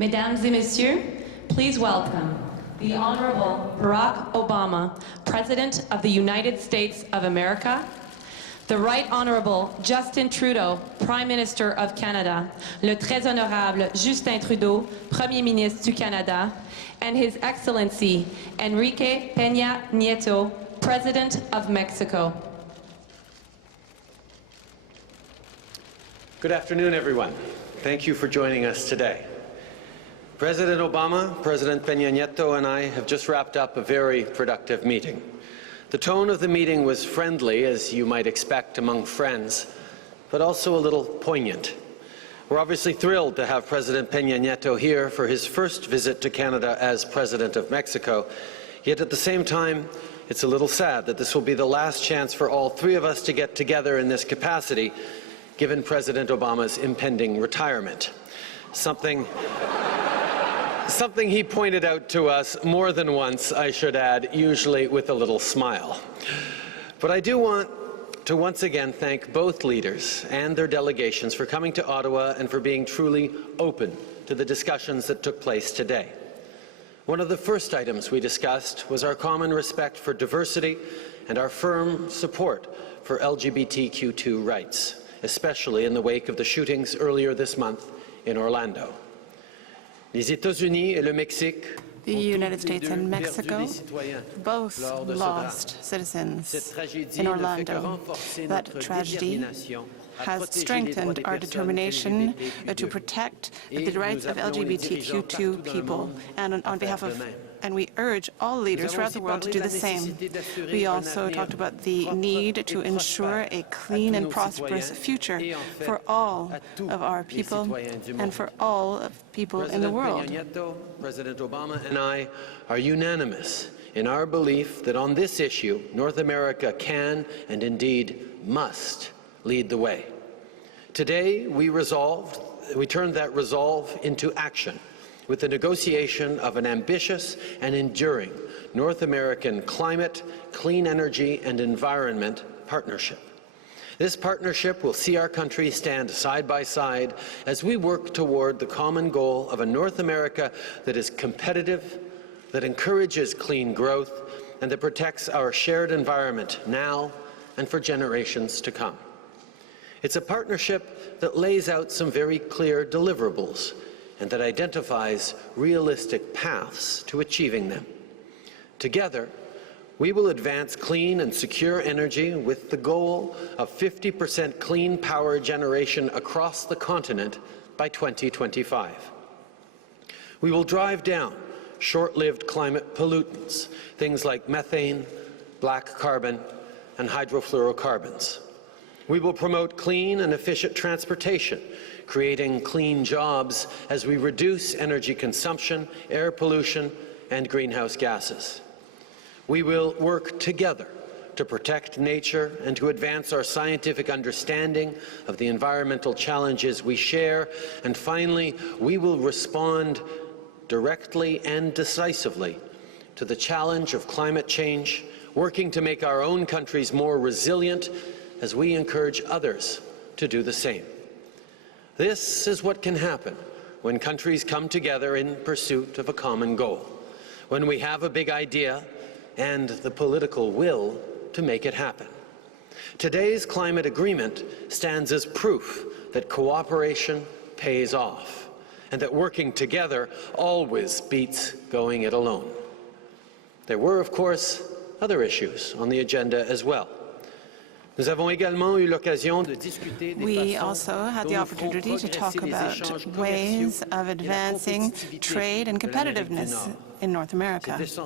Mesdames et Messieurs, please welcome the Honorable Barack Obama, President of the United States of America, the Right Honorable Justin Trudeau, Prime Minister of Canada, le Très Honorable Justin Trudeau, Premier Ministre du Canada, and His Excellency Enrique Peña Nieto, President of Mexico. Good afternoon, everyone. Thank you for joining us today. President Obama, President Peña Nieto, and I have just wrapped up a very productive meeting. The tone of the meeting was friendly, as you might expect among friends, but also a little poignant. We're obviously thrilled to have President Peña Nieto here for his first visit to Canada as President of Mexico, yet at the same time, it's a little sad that this will be the last chance for all three of us to get together in this capacity, given President Obama's impending retirement. Something he pointed out to us more than once, I should add, usually with a little smile. But I do want to once again thank both leaders and their delegations for coming to Ottawa and for being truly open to the discussions that took place today. One of the first items we discussed was our common respect for diversity and our firm support for LGBTQ2 rights, especially in the wake of the shootings earlier this month in Orlando. Les États-Unis et le Mexique, the United States and Mexico both lost citizens in Orlando. That tragedy has strengthened our determination to protect the rights of LGBTQ2 people, and on behalf of we urge all leaders throughout the world to do the same. We also talked about the need to ensure a clean and prosperous future for all of our people and for all of people in the world. President Obama and I are unanimous in our belief that on this issue, North America can and indeed must lead the way. Today, we turned that resolve into action with the negotiation of an ambitious and enduring North American climate, clean energy, and environment partnership. This partnership will see our countries stand side by side as we work toward the common goal of a North America that is competitive, that encourages clean growth, and that protects our shared environment now and for generations to come. It's a partnership that lays out some very clear deliverables and that identifies realistic paths to achieving them. Together, we will advance clean and secure energy with the goal of 50% clean power generation across the continent by 2025. We will drive down short-lived climate pollutants, things like methane, black carbon, and hydrofluorocarbons. We will promote clean and efficient transportation, creating clean jobs as we reduce energy consumption, air pollution, and greenhouse gases. We will work together to protect nature and to advance our scientific understanding of the environmental challenges we share. And finally, we will respond directly and decisively to the challenge of climate change, working to make our own countries more resilient as we encourage others to do the same. This is what can happen when countries come together in pursuit of a common goal, when we have a big idea and the political will to make it happen. Today's climate agreement stands as proof that cooperation pays off and that working together always beats going it alone. There were, of course, other issues on the agenda as well. We also had the opportunity to talk about ways of advancing trade and competitiveness in North America. It's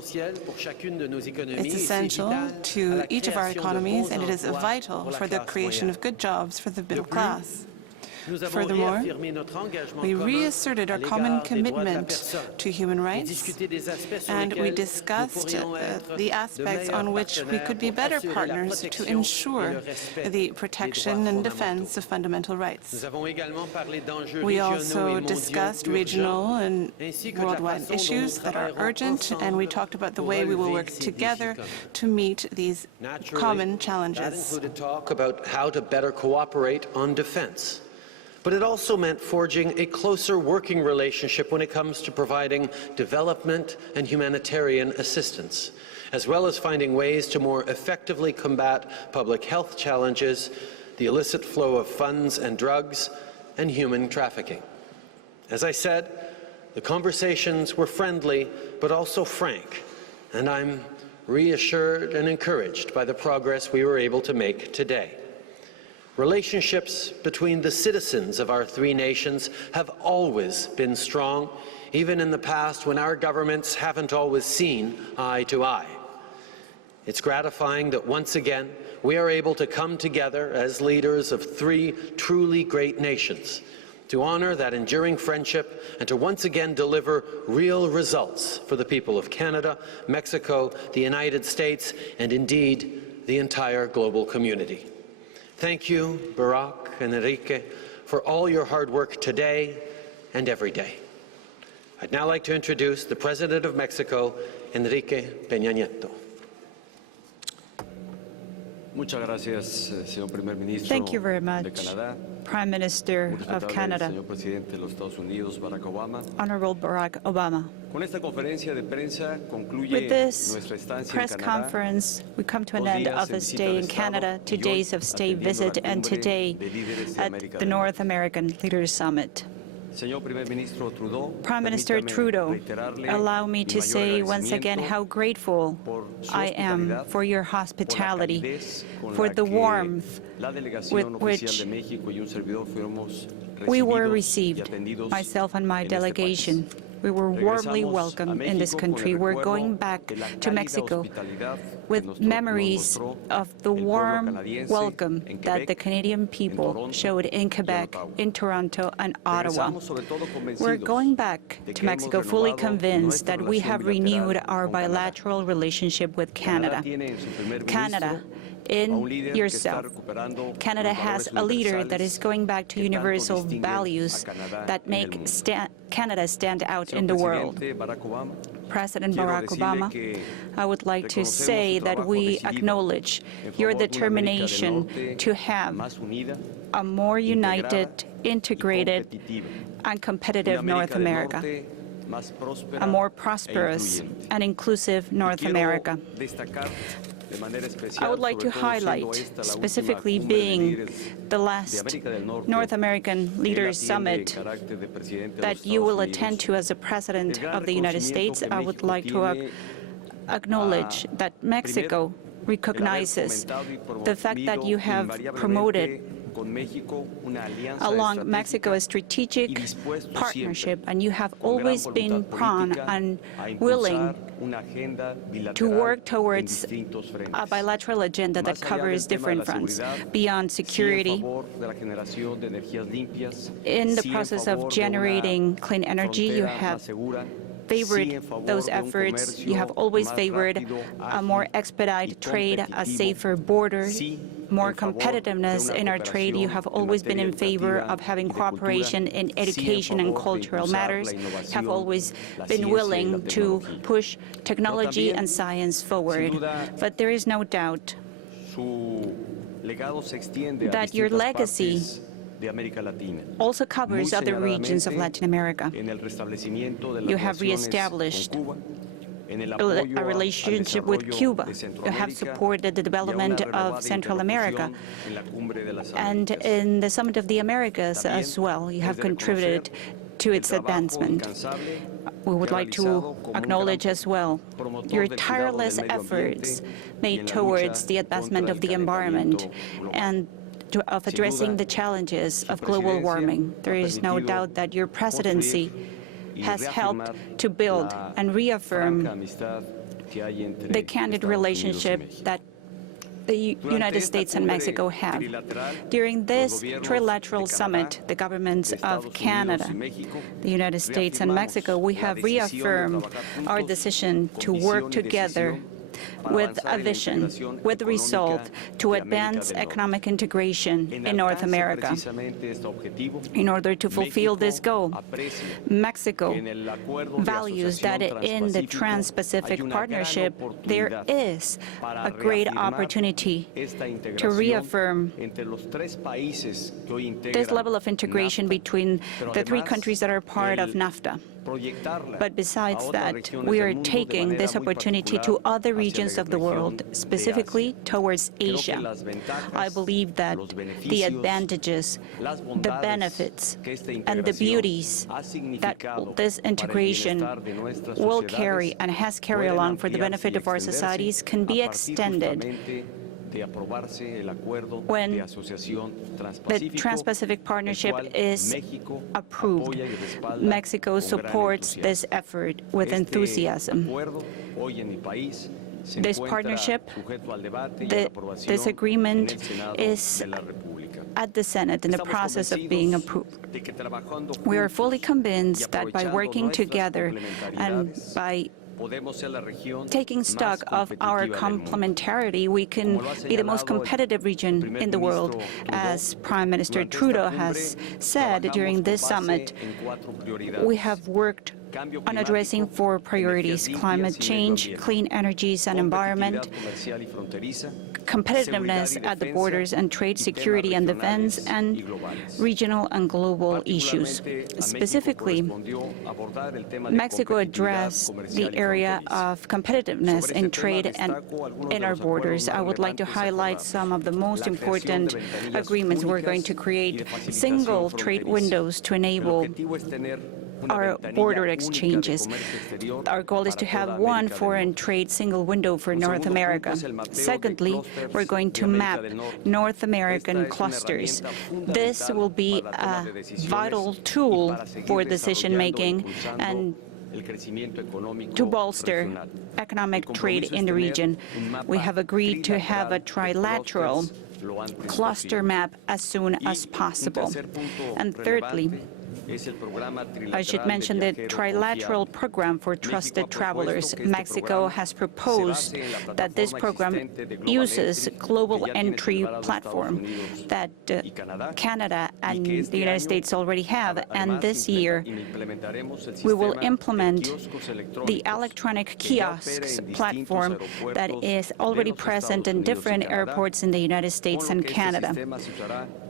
essential to each of our economies, and it is vital for the creation of good jobs for the middle class. Furthermore, we reasserted our common commitment to human rights, and we discussed the aspects on which we could be better partners to ensure the protection and defense of fundamental rights. We also discussed regional and worldwide issues that are urgent, and we talked about the way we will work together to meet these common challenges. That included talk about how to better cooperate on defense. But it also meant forging a closer working relationship when it comes to providing development and humanitarian assistance, as well as finding ways to more effectively combat public health challenges, the illicit flow of funds and drugs, and human trafficking. As I said, the conversations were friendly, but also frank, and I'm reassured and encouraged by the progress we were able to make today. Relationships between the citizens of our three nations have always been strong, even in the past when our governments haven't always seen eye to eye. It's gratifying that once again we are able to come together as leaders of three truly great nations to honor that enduring friendship and to once again deliver real results for the people of Canada, Mexico, the United States, and indeed the entire global community. Thank you, Barack and Enrique, for all your hard work today and every day. I'd now like to introduce the President of Mexico, Enrique Peña Nieto. Thank you very much, Prime Minister of Canada, Honorable Barack Obama. With this press conference, we come to an end of a stay in Canada, 2 days of stay visit, and today at the North American Leaders Summit. Prime Minister Trudeau, allow me to say once again how grateful I am for your hospitality, for the warmth with which we were received, myself and my delegation. We were warmly welcomed in this country. We're going back to Mexico with memories of the warm welcome that the Canadian people showed in Quebec, in Toronto, and Ottawa. We're going back to Mexico fully convinced that we have renewed our bilateral relationship with Canada. Canada, in yourself, Canada has a leader that is going back to universal values that make Canada stand out in the world. President Barack Obama, I would like to say that we acknowledge your determination to have a more united, integrated, and competitive North America, a more prosperous and inclusive North America. I would like to highlight, specifically being the last North American Leaders Summit that you will attend to as the President of the United States. I would like to acknowledge that Mexico recognizes the fact that you have promoted along Mexico a strategic partnership, and you have always been prone and willing to work towards a bilateral agenda that covers different fronts beyond security, in the process of generating clean energy. You have favored those efforts. You have always favored a more expedited trade, a safer border, more competitiveness in our trade. You have always been in favor of having cooperation in education and cultural matters. You have always been willing to push technology and science forward. But there is no doubt that your legacy also covers other regions of Latin America. You have reestablished a relationship with Cuba. You have supported the development of Central America. And in the Summit of the Americas as well, you have contributed to its advancement. We would like to acknowledge as well your tireless efforts made towards the advancement of the environment and of addressing the challenges of global warming. There is no doubt that your presidency has helped to build and reaffirm the candid relationship that the United States and Mexico have. During this Trilateral Summit, the governments of Canada, the United States, and Mexico, we have reaffirmed our decision to work together with a vision, with resolve to advance economic integration in North America. In order to fulfill this goal, Mexico values that in the Trans-Pacific Partnership there is a great opportunity to reaffirm this level of integration between the three countries that are part of NAFTA. But besides that, we are taking this opportunity to other regions of the world, specifically towards Asia. I believe that the advantages, the benefits, and the beauties that this integration will carry and has carried along for the benefit of our societies can be extended when the Trans-Pacific Partnership is approved. Mexico supports this effort with enthusiasm. This partnership, this agreement is at the Senate in the process of being approved. We are fully convinced that by working together and by taking stock of our complementarity, we can be the most competitive region in the world. As Prime Minister Trudeau has said during this summit, we have worked on addressing four priorities: climate change, clean energies and environment, competitiveness at the borders and trade, security and defense, and regional and global issues. Specifically, Mexico addressed the area of competitiveness in trade and in our borders. I would like to highlight some of the most important agreements. We're going to create single trade windows to enable our border exchanges. Our goal is to have one foreign trade single window for North America. Secondly, we're going to map North American clusters. This will be a vital tool for decision-making and to bolster economic trade in the region. We have agreed to have a trilateral cluster map as soon as possible. And thirdly, I should mention the Trilateral program for trusted travelers. Mexico has proposed that this program uses global entry platform that Canada and the United States already have, and this year we will implement the electronic kiosks platform that is already present in different airports in the United States and Canada.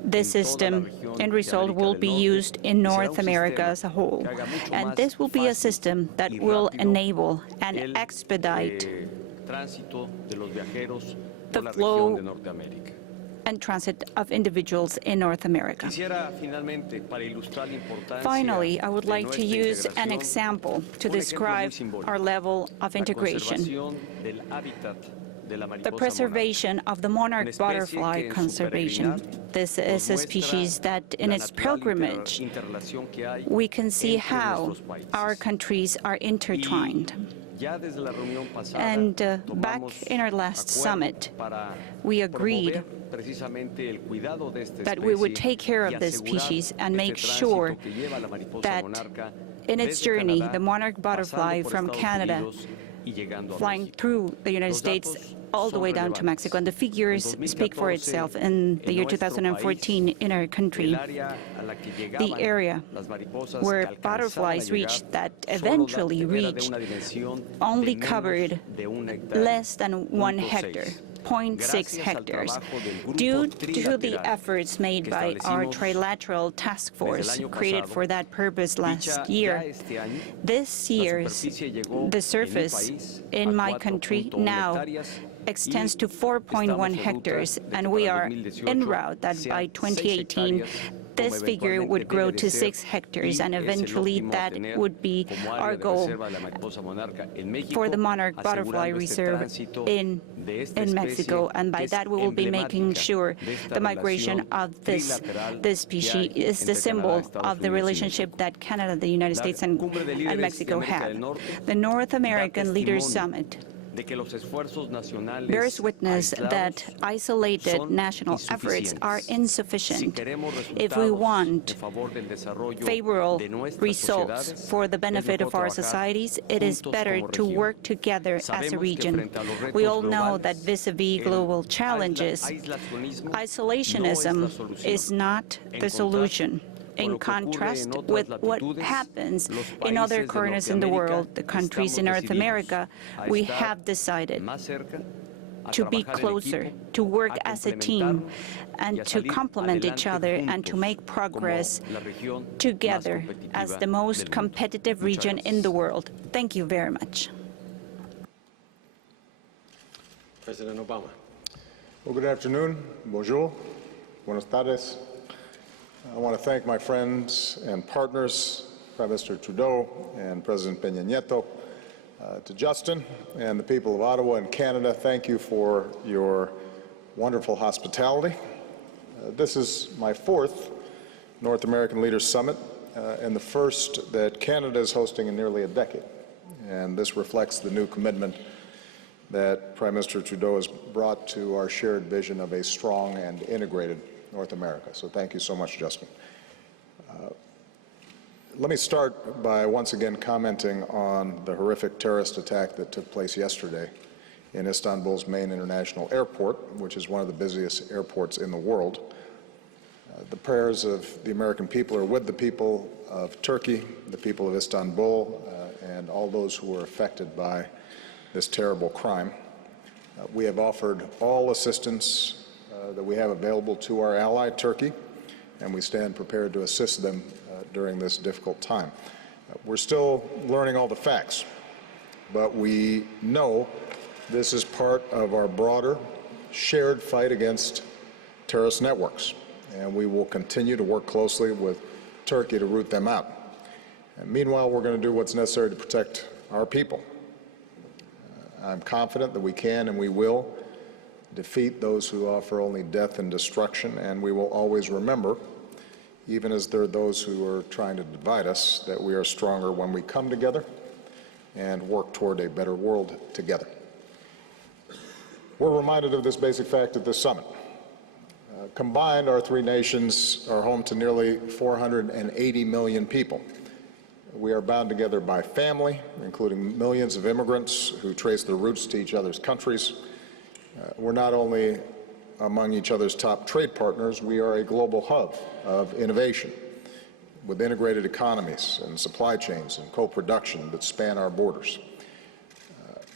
This system, end result, will be used in North America as a whole, and this will be a system that will enable and expedite the flow and transit of individuals in North America. Finally, I would like to use an example to describe our level of integration. The preservation of the monarch butterfly conservation. This is a species that in its pilgrimage, we can see how our countries are intertwined. And back in our last summit, we agreed that we would take care of this species and make sure that in its journey, the monarch butterfly from Canada flying through the United States all the way down to Mexico. And the figures speak for itself. In the year 2014, in our country, the area where butterflies reached, that eventually reached, only covered less than 1 hectare. 0.6 hectares. Due to the efforts made by our Trilateral task force created for that purpose last year, this year the surface in my country now extends to 4.1 hectares, and we are en route that by 2018 this figure would grow to 6 hectares, and eventually that would be our goal for the monarch butterfly reserve in Mexico. And by that we will be making sure the migration of this species is the symbol of the relationship that Canada, the United States, and Mexico have. The North American Leaders Summit bears witness that isolated national efforts are insufficient. If we want favorable results for the benefit of our societies, it is better to work together as a region. We all know that vis-a-vis global challenges, isolationism is not the solution. In contrast with what happens in other corners in the world, the countries in North America, we have decided to be closer, to work as a team, and to complement each other and to make progress together as the most competitive region in the world. Thank you very much. President Obama. Well, good afternoon. Bonjour. Buenas tardes. I want to thank my friends and partners, Prime Minister Trudeau and President Peña Nieto, to Justin and the people of Ottawa and Canada. Thank you for your wonderful hospitality. This is my fourth North American Leaders Summit and the first that Canada is hosting in nearly a decade. And this reflects the new commitment that Prime Minister Trudeau has brought to our shared vision of a strong and integrated North America. So thank you so much, Justin. Let me start by once again commenting on the horrific terrorist attack that took place yesterday in Istanbul's main international airport, which is one of the busiest airports in the world. The prayers of the American people are with the people of Turkey, the people of Istanbul, and all those who were affected by this terrible crime. We have offered all assistance that we have available to our ally, Turkey, and we stand prepared to assist them during this difficult time. We're still learning all the facts, but we know this is part of our broader shared fight against terrorist networks, and we will continue to work closely with Turkey to root them out. And meanwhile, we're going to do what's necessary to protect our people. I'm confident that we can and we will defeat those who offer only death and destruction, and we will always remember, even as there are those who are trying to divide us, that we are stronger when we come together and work toward a better world together. We're reminded of this basic fact at this summit. Combined, our three nations are home to nearly 480 million people. We are bound together by family, including millions of immigrants who trace their roots to each other's countries. We're not only among each other's top trade partners, we are a global hub of innovation with integrated economies and supply chains and co-production that span our borders.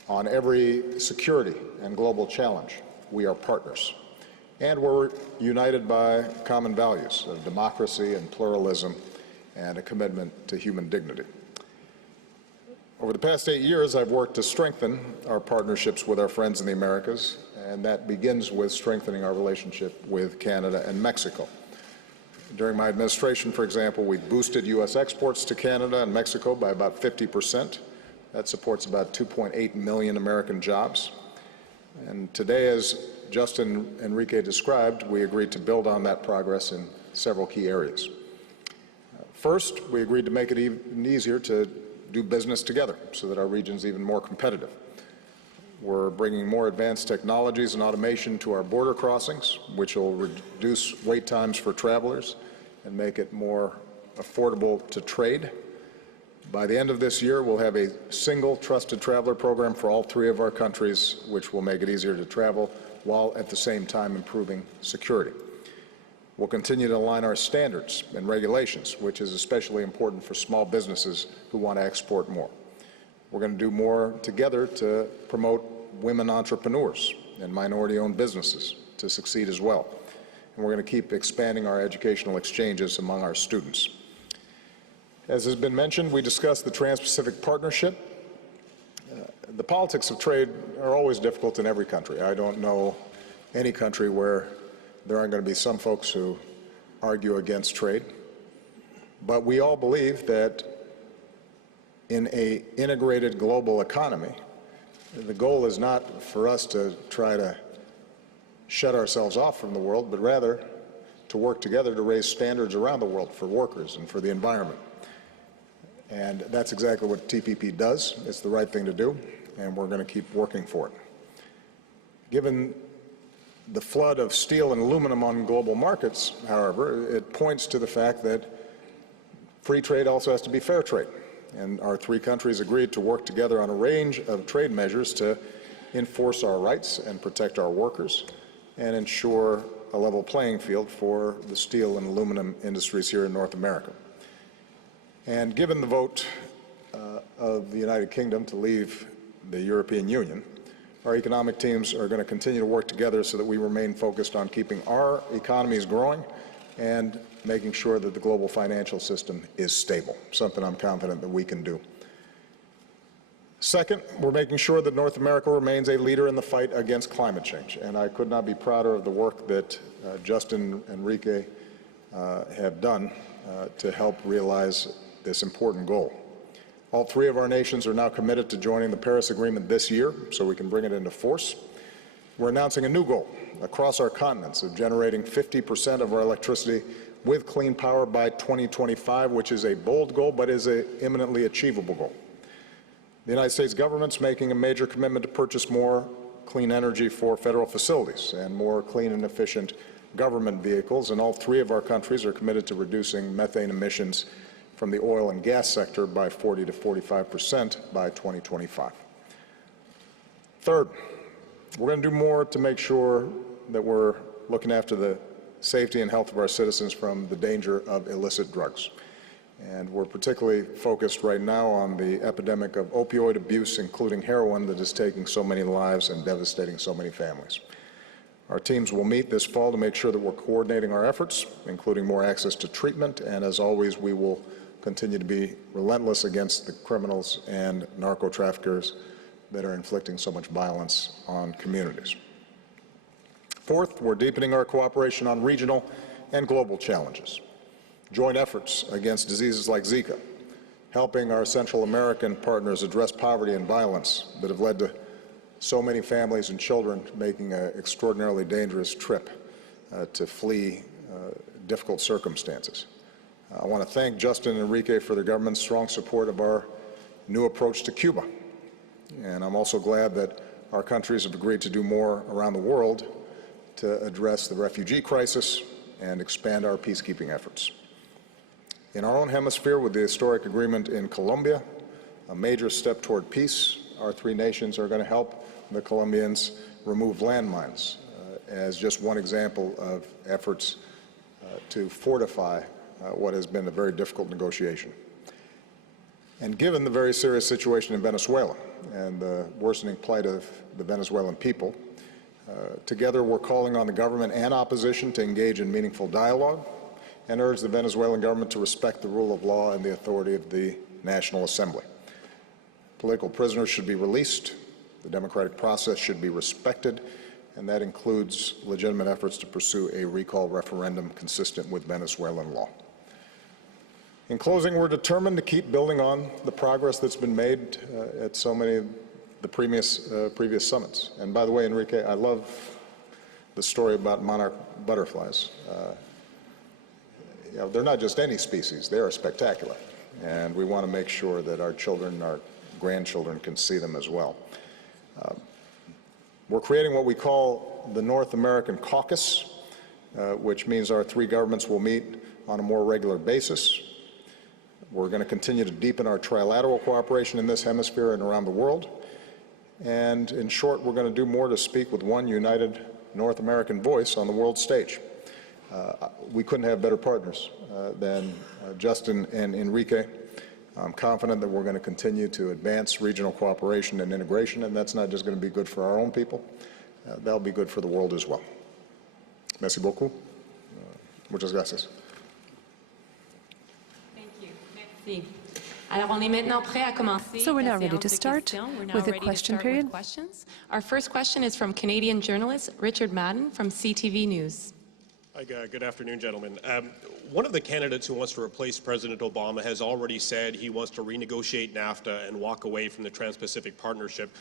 On every security and global challenge, we are partners. And we're united by common values of democracy and pluralism and a commitment to human dignity. Over the past 8 years, I've worked to strengthen our partnerships with our friends in the Americas, and that begins with strengthening our relationship with Canada and Mexico. During my administration, for example, we boosted U.S. exports to Canada and Mexico by about 50%. That supports about 2.8 million American jobs. And today, as Justin and Enrique described, we agreed to build on that progress in several key areas. First, we agreed to make it even easier to do business together so that our region is even more competitive. We're bringing more advanced technologies and automation to our border crossings, which will reduce wait times for travelers and make it more affordable to trade. By the end of this year, we'll have a single trusted traveler program for all three of our countries, which will make it easier to travel while at the same time improving security. We'll continue to align our standards and regulations, which is especially important for small businesses who want to export more. We're going to do more together to promote women entrepreneurs and minority-owned businesses to succeed as well. And we're going to keep expanding our educational exchanges among our students. As has been mentioned, we discussed the Trans-Pacific Partnership. The politics of trade are always difficult in every country. I don't know any country where there aren't going to be some folks who argue against trade. But we all believe that in an integrated global economy, the goal is not for us to try to shut ourselves off from the world, but rather to work together to raise standards around the world for workers and for the environment. And that's exactly what TPP does. It's the right thing to do. and we're going to keep working for it. Given the flood of steel and aluminum on global markets, however, it points to the fact that free trade also has to be fair trade. And our three countries agreed to work together on a range of trade measures to enforce our rights and protect our workers and ensure a level playing field for the steel and aluminum industries here in North America. And given the vote of the United Kingdom to leave the European Union, our economic teams are going to continue to work together so that we remain focused on keeping our economies growing and making sure that the global financial system is stable, something I'm confident that we can do. Second, we're making sure that North America remains a leader in the fight against climate change, and I could not be prouder of the work that Justin and Enrique have done to help realize this important goal. All three of our nations are now committed to joining the Paris Agreement this year so we can bring it into force. We're announcing a new goal across our continents of generating 50% of our electricity with clean power by 2025, which is a bold goal but is an imminently achievable goal. The United States government's making a major commitment to purchase more clean energy for federal facilities and more clean and efficient government vehicles, and all three of our countries are committed to reducing methane emissions from the oil and gas sector by 40 to 45% by 2025. Third, we're going to do more to make sure that we're looking after the safety and health of our citizens from the danger of illicit drugs. And we're particularly focused right now on the epidemic of opioid abuse, including heroin, that is taking so many lives and devastating so many families. Our teams will meet this fall to make sure that we're coordinating our efforts, including more access to treatment, and as always, we will continue to be relentless against the criminals and narco-traffickers that are inflicting so much violence on communities. Fourth, we're deepening our cooperation on regional and global challenges. Joint efforts against diseases like Zika, helping our Central American partners address poverty and violence that have led to so many families and children making an extraordinarily dangerous trip to flee difficult circumstances. I want to thank Justin and Enrique for their government's strong support of our new approach to Cuba. And I'm also glad that our countries have agreed to do more around the world to address the refugee crisis and expand our peacekeeping efforts. In our own hemisphere, with the historic agreement in Colombia, a major step toward peace, our three nations are going to help the Colombians remove landmines as just one example of efforts to fortify what has been a very difficult negotiation. And given the very serious situation in Venezuela and the worsening plight of the Venezuelan people, together we're calling on the government and opposition to engage in meaningful dialogue and urge the Venezuelan government to respect the rule of law and the authority of the National Assembly. Political prisoners should be released, the democratic process should be respected, and that includes legitimate efforts to pursue a recall referendum consistent with Venezuelan law. In closing, we're determined to keep building on the progress that's been made at so many of the previous summits. And by the way, Enrique, I love the story about monarch butterflies. You know, they're not just any species, they are spectacular. And we want to make sure that our children, our grandchildren can see them as well. We're creating what we call the North American Caucus, which means our three governments will meet on a more regular basis. We're going to continue to deepen our trilateral cooperation in this hemisphere and around the world. And in short, we're going to do more to speak with one united North American voice on the world stage. We couldn't have better partners than Justin and Enrique. I'm confident that we're going to continue to advance regional cooperation and integration, and that's not just going to be good for our own people, that'll be good for the world as well. Merci beaucoup. Muchas gracias. So we're now ready to start with the question period. Our first question is from Canadian journalist Richard Madden from CTV News. Hi, good afternoon, gentlemen. One of the candidates who wants to replace President Obama has already said he wants to renegotiate NAFTA and walk away from the Trans-Pacific Partnership,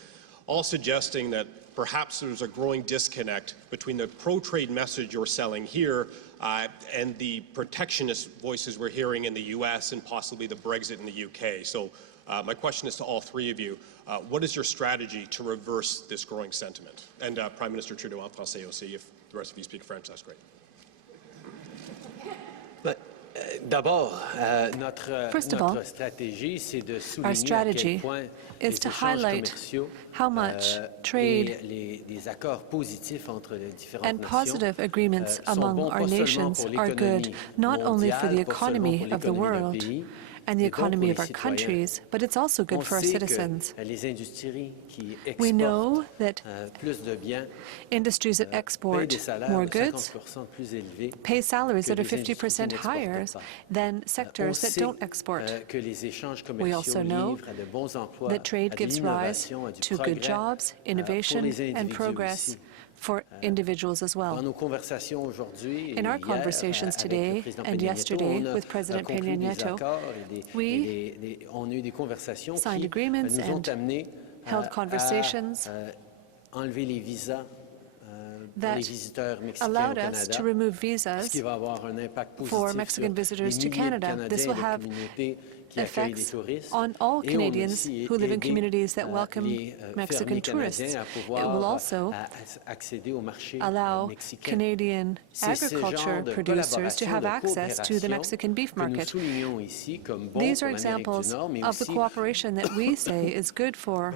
all suggesting that perhaps there's a growing disconnect between the pro-trade message you're selling here and the protectionist voices we're hearing in the U.S. and possibly the Brexit in the UK. So My question is to all three of you. What is your strategy to reverse this growing sentiment? And Prime Minister Trudeau en français aussi, if the rest of you speak French, that's great. First of all, our strategy is to highlight how much trade and positive agreements among our nations are good, not only for the economy of the world and the economy of our countries, but it's also good for our citizens. We know that industries that export more goods pay salaries that are 50% higher than sectors that don't export. We also know that trade gives rise to good jobs, innovation, and progress for individuals as well. In our conversations today and yesterday with President Peña Nieto, we signed agreements and held conversations that allowed us to remove visas for Mexican visitors to Canada. This will have effects on all Canadians who live in communities that welcome Mexican tourists. It will also allow Canadian agriculture producers to have access to the Mexican beef market. These are examples of the cooperation that we say is good for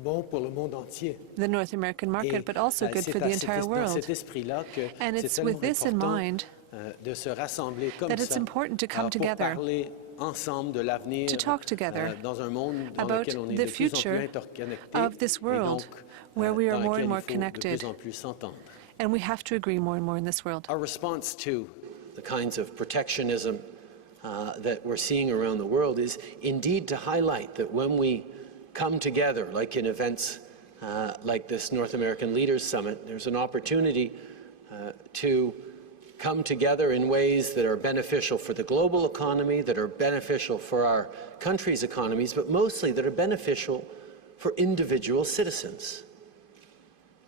the North American market, but also good for the entire world. And it's with this in mind that it's important to come together, to talk together about the future of this world where we are more and more connected, and we have to agree more and more in this world. Our response to the kinds of protectionism that we're seeing around the world is indeed to highlight that when we come together, like in events like this North American Leaders Summit, there's an opportunity to come together in ways that are beneficial for the global economy, that are beneficial for our country's economies, but mostly that are beneficial for individual citizens.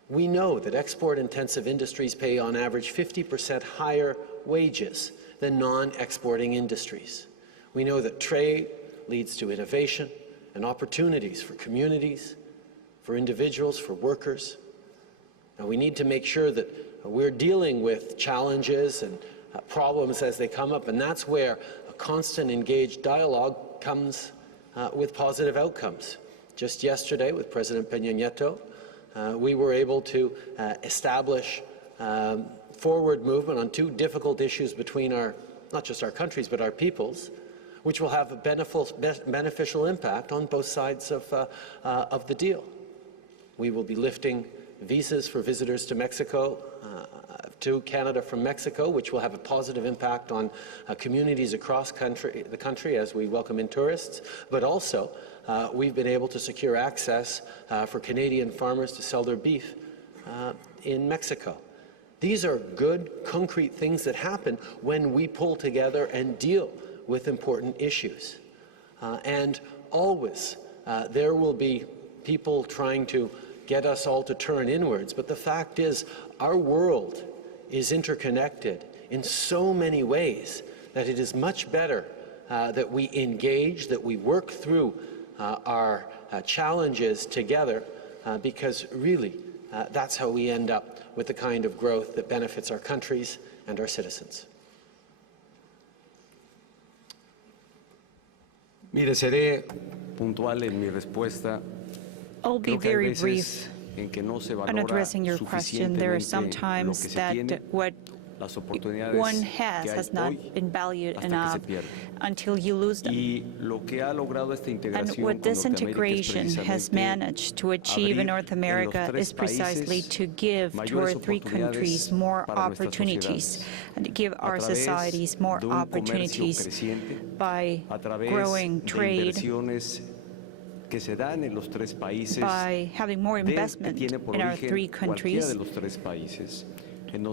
We know that export-intensive industries pay on average 50% higher wages than non-exporting industries. We know that trade leads to innovation and opportunities for communities, for individuals, for workers. Now, we need to make sure that we're dealing with challenges and problems as they come up, and that's where a constant engaged dialogue comes with positive outcomes. Just yesterday with President Peña Nieto, we were able to establish forward movement on two difficult issues between not just our countries, but our peoples, which will have a beneficial impact on both sides of the deal. We will be lifting visas for visitors to Mexico, to Canada from Mexico, which will have a positive impact on communities across the country as we welcome in tourists. But also, we've been able to secure access for Canadian farmers to sell their beef in Mexico. These are good, concrete things that happen when we pull together and deal with important issues. And always, there will be people trying to get us all to turn inwards, but the fact is, our world is interconnected in so many ways that it is much better that we engage, that we work through our challenges together, because really, that's how we end up with the kind of growth that benefits our countries and our citizens. Mire, seré puntual en mi respuesta. I'll be very brief on addressing your question. There are some times that what one has not been valued enough until you lose them. And what this integration has managed to achieve in North America is precisely to give to our three countries more opportunities and to give our societies more opportunities by growing trade, by having more investment in our three countries. In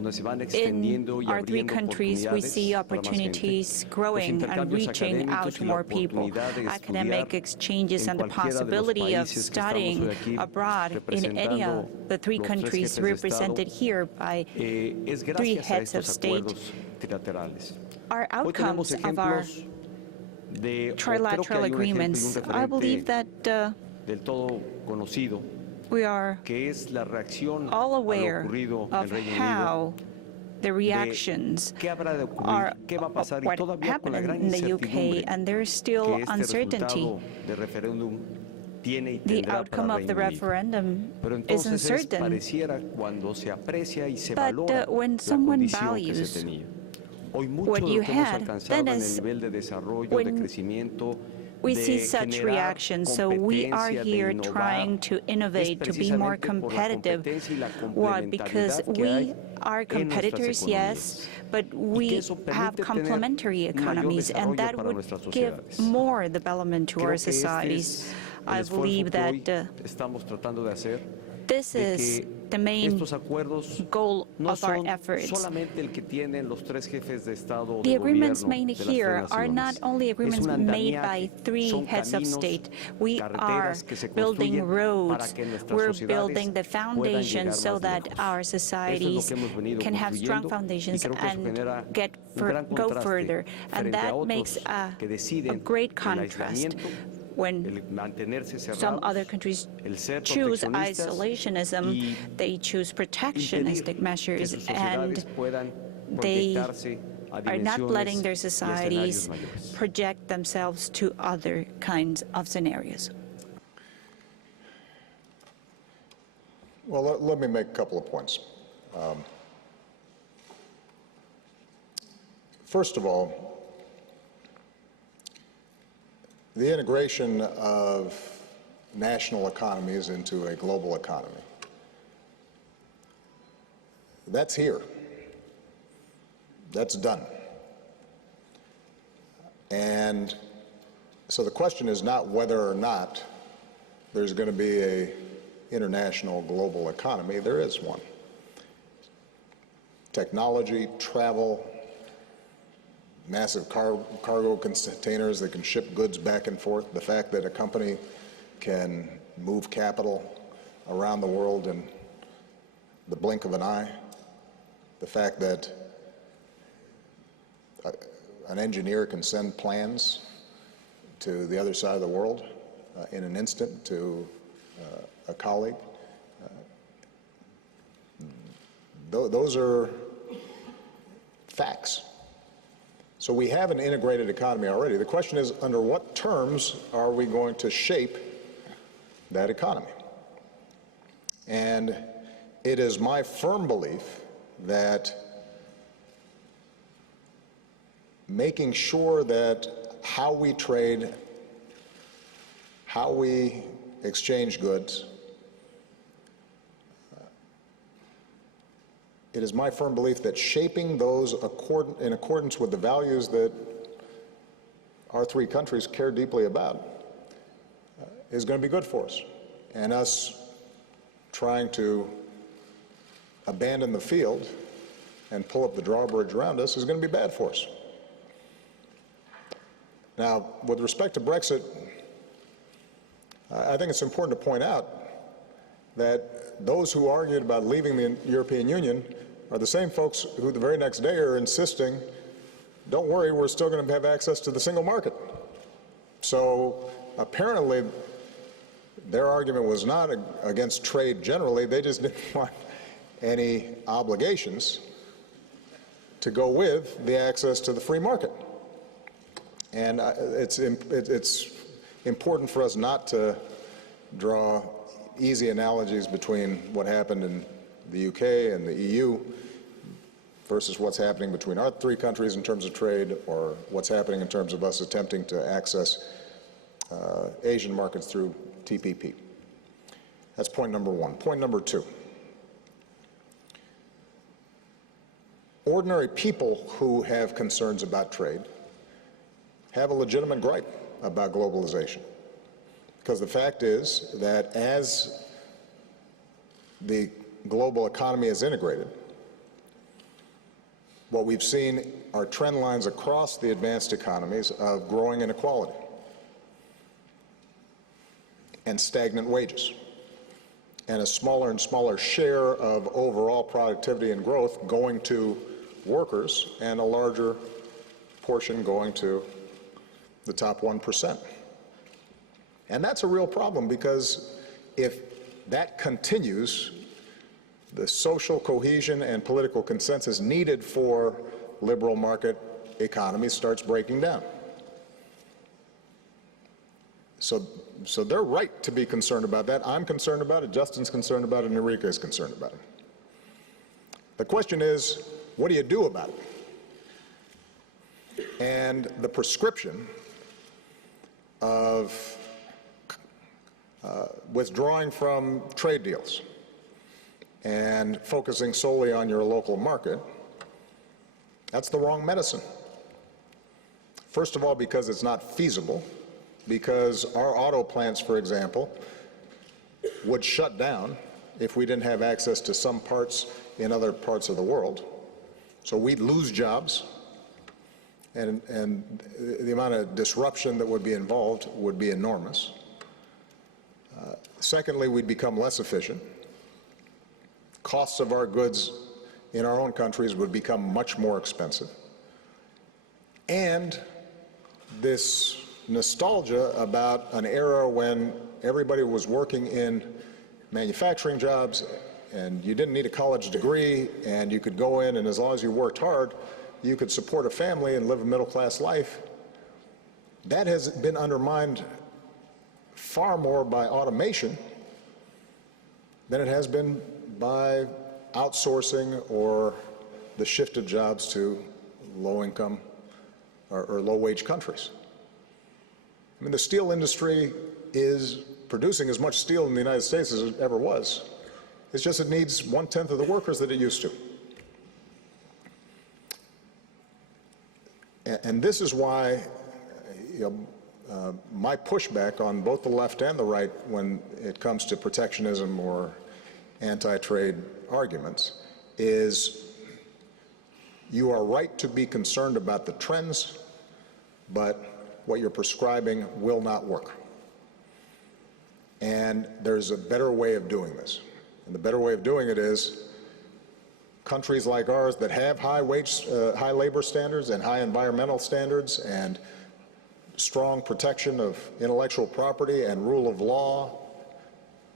our three countries, we see opportunities growing and reaching out to more people. Academic exchanges and the possibility of studying abroad in any of the three countries represented here by three heads of state are outcomes of our trilateral agreements. I believe that del todo conocido, we are que es la reacción all a lo aware ocurrido of en Reino Unido, how the reactions qué habrá de are ocurrir, qué va a pasar, y what todavía con happened la gran in the UK, incertidumbre and there's still que este uncertainty. resultado de referéndum tiene y The tendrá outcome para of the Reino Unido. referendum Pero is entonces uncertain, pareciera cuando se aprecia y se but valora when la someone condición que se values tenía. Hoy mucho what de you lo que hemos had, alcanzado then en el as nivel de desarrollo, de when crecimiento, we de see such generar reactions. So we are competencia, de here innovar, trying to innovate, to be more precisamente por la competitive. competencia y la Why? Because complementariedad que hay we are en nuestras competitors, yes, economías. but we eso have permite tener complementary mayor economies, and desarrollo that para would nuestras give sociedades. more development to Creo our que este societies. es I el esfuerzo believe que hoy that estamos tratando de hacer, this de is que the main estos acuerdos goal no of our son efforts. solamente el que tienen los tres jefes de Estado o The de agreements gobierno made de las here tres are not naciones. only Es agreements un made by andamiaje, three son heads of caminos, state. We are carreteras que se building construyen para roads. que nuestras We're sociedades building the puedan foundation llegar so más that lejos. our Eso es lo societies que hemos venido can have strong construyendo, y foundations creo que eso genera and un gran go contraste further. And frente a that makes otros a que deciden great el contrast aislamiento, when el mantenerse some other cerrados, countries el ser choose proteccionistas isolationism, y they choose protectionistic impedir que measures, sus and sociedades puedan they proyectarse a are not letting dimensiones their y societies escenarios mayores. project themselves to other kinds of scenarios. Well, let me make a couple of points. First of all, the integration of national economies into a global economy, that's here. That's done. And so the question is not whether or not there's going to be an international global economy. There is one. Technology, travel, massive cargo containers that can ship goods back and forth, the fact that a company can move capital around the world in the blink of an eye, the fact that an engineer can send plans to the other side of the world in an instant to a colleague. Those are facts. So we have an integrated economy already. The question is, under what terms are we going to shape that economy? And it is my firm belief that making sure that how we trade, how we exchange goods, it is my firm belief that shaping those in accordance with the values that our three countries care deeply about is going to be good for us. And us trying to abandon the field and pull up the drawbridge around us is going to be bad for us. Now, with respect to Brexit, I think it's important to point out that those who argued about leaving the European Union are the same folks who the very next day are insisting, don't worry, we're still going to have access to the single market. So apparently their argument was not against trade generally, they just didn't want any obligations to go with the access to the free market. And it's important for us not to draw easy analogies between what happened in the UK and the EU versus what's happening between our three countries in terms of trade, or what's happening in terms of us attempting to access Asian markets through TPP. That's point number one. Point number two. Ordinary people who have concerns about trade have a legitimate gripe about globalization. Because the fact is that as the global economy is integrated, what we've seen are trend lines across the advanced economies of growing inequality and stagnant wages, and a smaller and smaller share of overall productivity and growth going to workers, and a larger portion going to the top 1%. And that's a real problem, because if that continues, the social cohesion and political consensus needed for liberal market economy starts breaking down. So they're right to be concerned about that. I'm concerned about it, Justin's concerned about it, and Enrique is concerned about it. The question is, what do you do about it? And the prescription of withdrawing from trade deals and focusing solely on your local market, that's the wrong medicine. First of all, because it's not feasible, because our auto plants, for example, would shut down if we didn't have access to some parts in other parts of the world. So we'd lose jobs, and the amount of disruption that would be involved would be enormous. Secondly, we'd become less efficient. Costs of our goods in our own countries would become much more expensive. And this nostalgia about an era when everybody was working in manufacturing jobs and you didn't need a college degree and you could go in, and as long as you worked hard, you could support a family and live a middle-class life. That has been undermined far more by automation than it has been by outsourcing or the shift of jobs to low-income or low-wage countries. I mean, the steel industry is producing as much steel in the United States as it ever was. It's just it needs 1/10 of the workers that it used to. And this is why my pushback on both the left and the right when it comes to protectionism or anti-trade arguments is you are right to be concerned about the trends, but what you're prescribing will not work. And there's a better way of doing this. And the better way of doing it is countries like ours that have high labor standards and high environmental standards and strong protection of intellectual property and rule of law,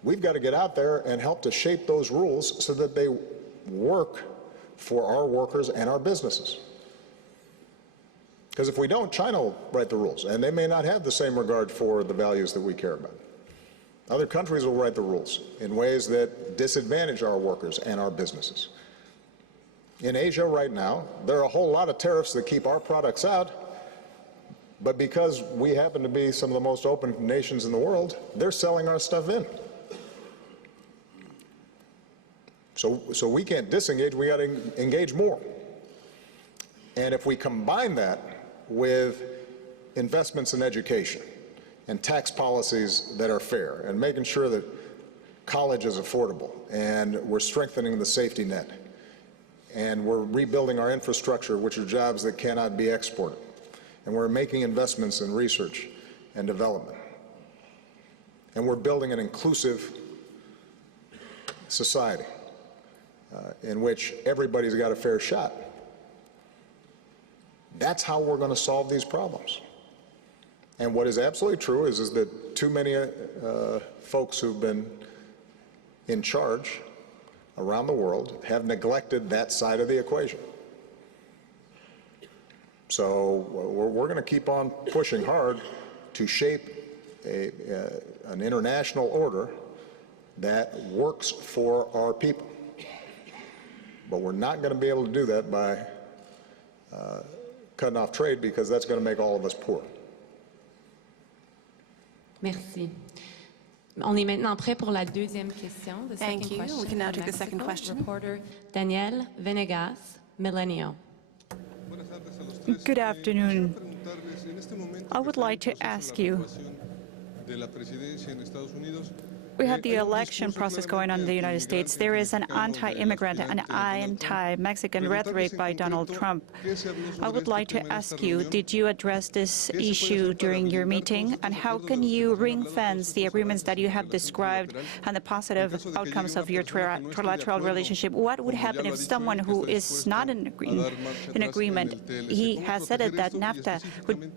we've got to get out there and help to shape those rules so that they work for our workers and our businesses. Because if we don't, China will write the rules, and they may not have the same regard for the values that we care about. Other countries will write the rules in ways that disadvantage our workers and our businesses. In Asia right now, there are a whole lot of tariffs that keep our products out, but because we happen to be some of the most open nations in the world, they're selling our stuff in. So we can't disengage, we got to engage more. And if we combine that with investments in education and tax policies that are fair and making sure that college is affordable, and we're strengthening the safety net, and we're rebuilding our infrastructure, which are jobs that cannot be exported, and we're making investments in research and development, and we're building an inclusive society in which everybody's got a fair shot. That's how we're going to solve these problems. And what is absolutely true is that too many folks who've been in charge around the world have neglected that side of the equation. So we're going to keep on pushing hard to shape an international order that works for our people. But we're not going to be able to do that by cutting off trade, because that's going to make all of us poor. Merci. On est maintenant prêt pour la deuxième question. Thank you. We can now take the second question. Reporter Daniel Venegas, Milenio. Good afternoon. I would like to ask you, We have the election process going on in the United States. There is an anti-immigrant and anti-Mexican rhetoric by Donald Trump. I would like to ask you, did you address this issue during your meeting? And how can you ring-fence the agreements that you have described and the positive outcomes of your trilateral relationship? What would happen if someone who is not in agreement, he has said it that NAFTA,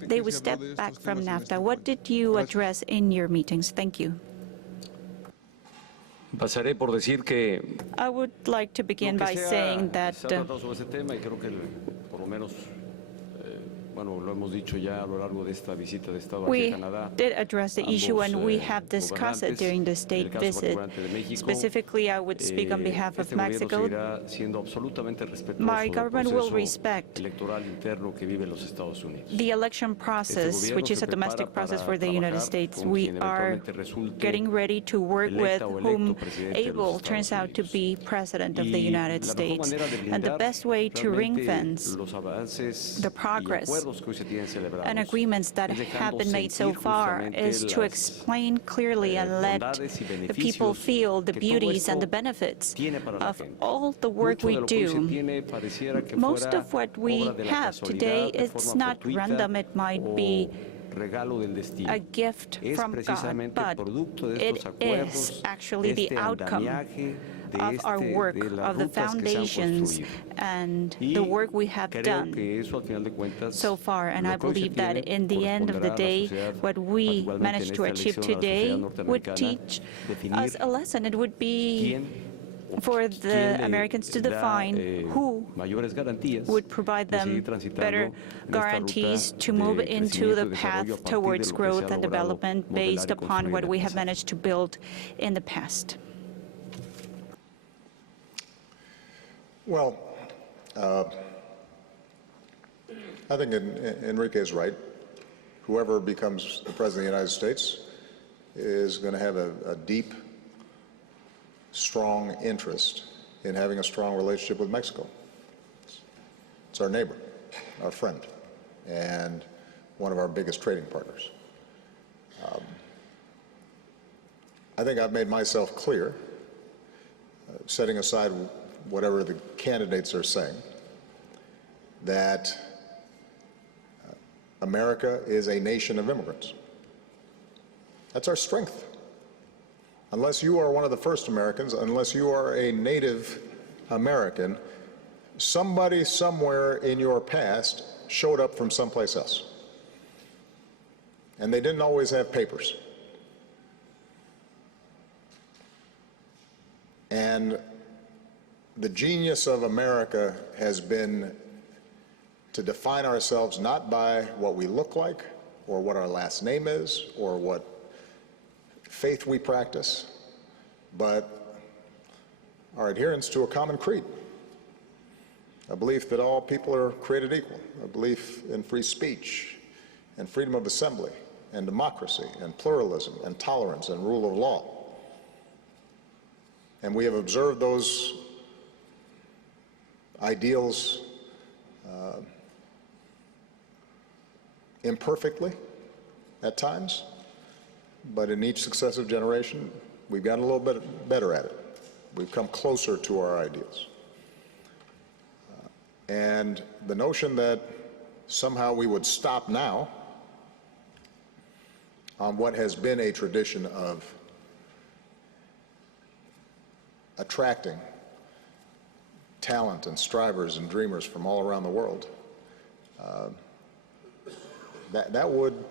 they would step back from NAFTA? What did you address in your meetings? Thank you. Pasaré por decir que I would like to begin by saying that se ha tratado sobre ese tema y creo que por lo menos bueno, lo hemos dicho ya a lo largo de esta visita de Estado aquí a Canadá. We did address the issue and we have discussed it during the state visit. Specifically, I would speak on behalf of Mexico. My government will respect the election process, which is a domestic process for the United States. We are getting ready to work with whom able turns out to be President of the United States. And the best way to ring-fence the progress and agreements that have been made so far is to explain clearly and let the people feel the beauties and the benefits of all the work we do. Most of what we have today, it's not random. It might be a gift from God, but it is actually the outcome of our work, of the foundations and the work we have done so far. And I believe that in the end of the day, what we managed to achieve today would teach us a lesson. It would be for the Americans to define who would provide them better guarantees to move into the path towards growth and development based upon what we have managed to build in the past. Well, I think Enrique is right. Whoever becomes the President of the United States is going to have a deep, strong interest in having a strong relationship with Mexico. It's our neighbor, our friend, and one of our biggest trading partners. I think I've made myself clear, setting aside whatever the candidates are saying, that America is a nation of immigrants. That's our strength. Unless you are one of the first Americans, unless you are a native American, somebody somewhere in your past showed up from someplace else. And they didn't always have papers. And the genius of America has been to define ourselves not by what we look like, or what our last name is, or what faith we practice, but our adherence to a common creed, a belief that all people are created equal, a belief in free speech and freedom of assembly and democracy and pluralism and tolerance and rule of law. And we have observed those ideals imperfectly at times, but in each successive generation, we've gotten a little bit better at it. We've come closer to our ideals. And the notion that somehow we would stop now on what has been a tradition of attracting talent and strivers and dreamers from all around the world, that would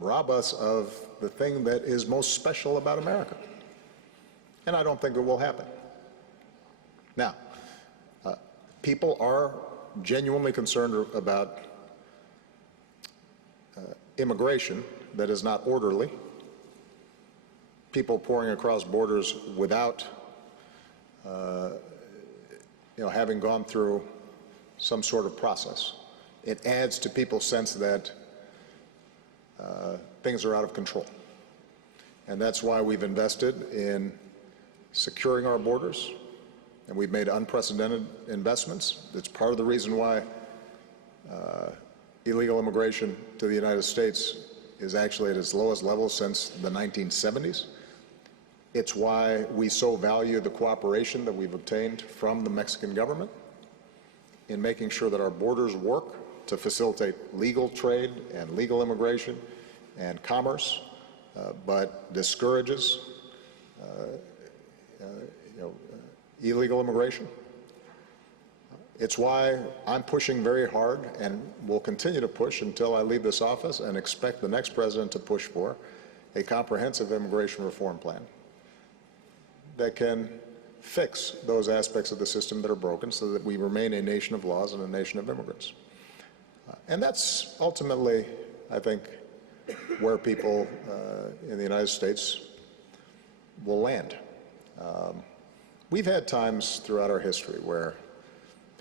rob us of the thing that is most special about America. And I don't think it will happen. Now, people are genuinely concerned about immigration that is not orderly, people pouring across borders without having gone through some sort of process. It adds to people's sense that things are out of control. And that's why we've invested in securing our borders, and we've made unprecedented investments. It's part of the reason why illegal immigration to the United States is actually at its lowest level since the 1970s. It's why we so value the cooperation that we've obtained from the Mexican government in making sure that our borders work to facilitate legal trade and legal immigration and commerce, but discourages illegal immigration. It's why I'm pushing very hard and will continue to push until I leave this office, and expect the next president to push for a comprehensive immigration reform plan that can fix those aspects of the system that are broken so that we remain a nation of laws and a nation of immigrants. And that's ultimately, I think, where people in the United States will land. We've had times throughout our history where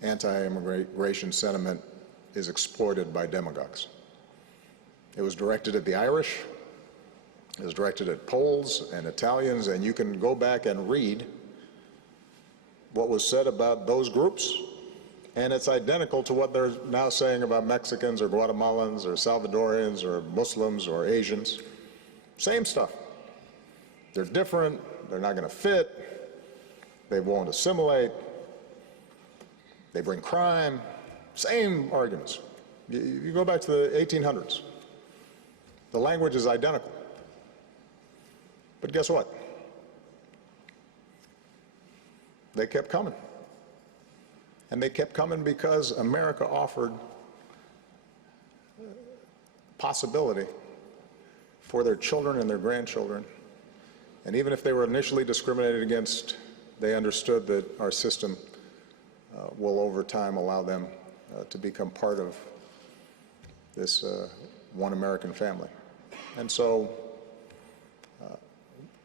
anti-immigration sentiment is exploited by demagogues. It was directed at the Irish, it was directed at Poles and Italians, and you can go back and read what was said about those groups, and it's identical to what they're now saying about Mexicans or Guatemalans or Salvadorians or Muslims or Asians. Same stuff. They're different, they're not going to fit, they won't assimilate, they bring crime, same arguments. You go back to the 1800s. The language is identical. But guess what? They kept coming. And they kept coming because America offered possibility for their children and their grandchildren. And even if they were initially discriminated against, they understood that our system will over time allow them to become part of this one American family. And so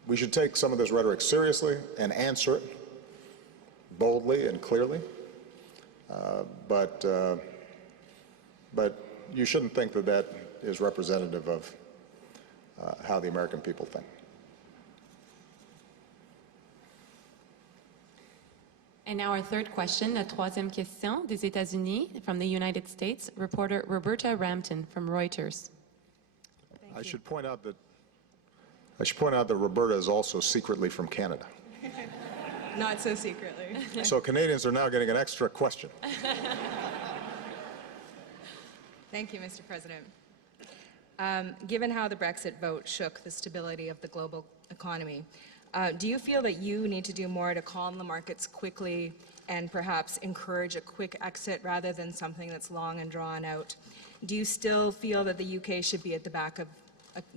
we should take some of this rhetoric seriously and answer it boldly and clearly. But you shouldn't think that that is representative of how the American people think. And now our third question, la troisième question des États-Unis from the United States, reporter Roberta Rampton from Reuters. I should point out that Roberta is also secretly from Canada. Not so secretly. So Canadians are now getting an extra question. Thank you, Mr. President. Given how the Brexit vote shook the stability of the global economy, do you feel that you need to do more to calm the markets quickly and perhaps encourage a quick exit rather than something that's long and drawn out? Do you still feel that the UK should be at the back of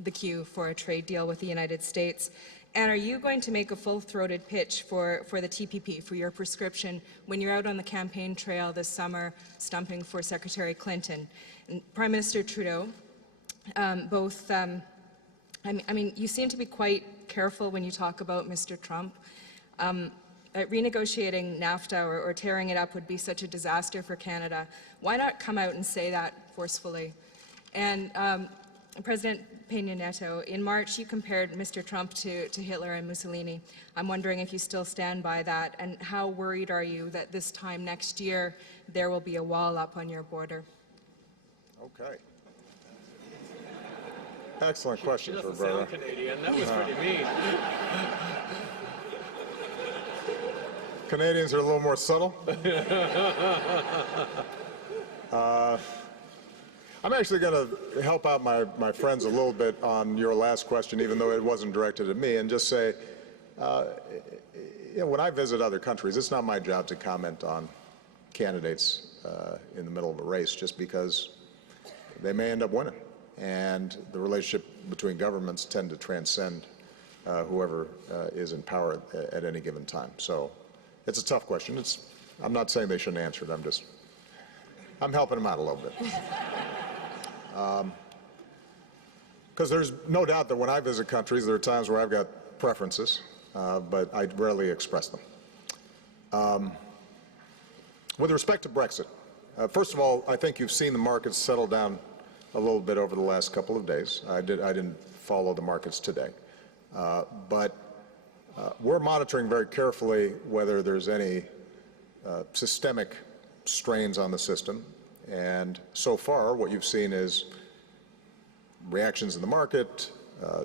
the queue for a trade deal with the United States? And are you going to make a full-throated pitch for the TPP, for your prescription, when you're out on the campaign trail this summer stumping for Secretary Clinton? And Prime Minister Trudeau, you seem to be quite careful when you talk about Mr. Trump. Renegotiating NAFTA or tearing it up would be such a disaster for Canada. Why not come out and say that forcefully? And President Peña Nieto, in March you compared Mr. Trump to Hitler and Mussolini. I'm wondering if you still stand by that, and how worried are you that this time next year there will be a wall up on your border? Okay. Excellent question, Roberta. She doesn't sound Canadian. That was pretty mean. Canadians are a little more subtle. I'm actually going to help out my friends a little bit on your last question, even though it wasn't directed at me, and just say, when I visit other countries, it's not my job to comment on candidates in the middle of a race just because they may end up winning. And the relationship between governments tend to transcend whoever is in power at any given time. So it's a tough question. I'm not saying they shouldn't answer it. I'm helping them out a little bit. Because there's no doubt that when I visit countries, there are times where I've got preferences, but I rarely express them. With respect to Brexit, first of all, I think you've seen the markets settle down a little bit over the last couple of days. I didn't follow the markets today. But we're monitoring very carefully whether there's any systemic strains on the system. And so far, what you've seen is reactions in the market,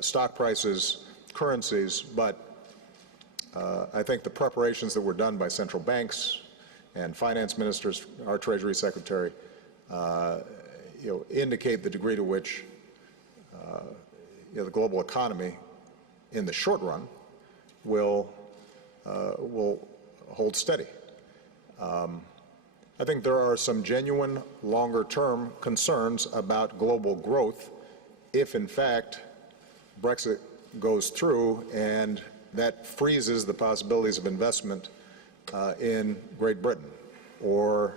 stock prices, currencies, but I think the preparations that were done by central banks and finance ministers, our Treasury Secretary, indicate the degree to which the global economy in the short run will hold steady. I think there are some genuine longer-term concerns about global growth if, in fact, Brexit goes through and that freezes the possibilities of investment in Great Britain or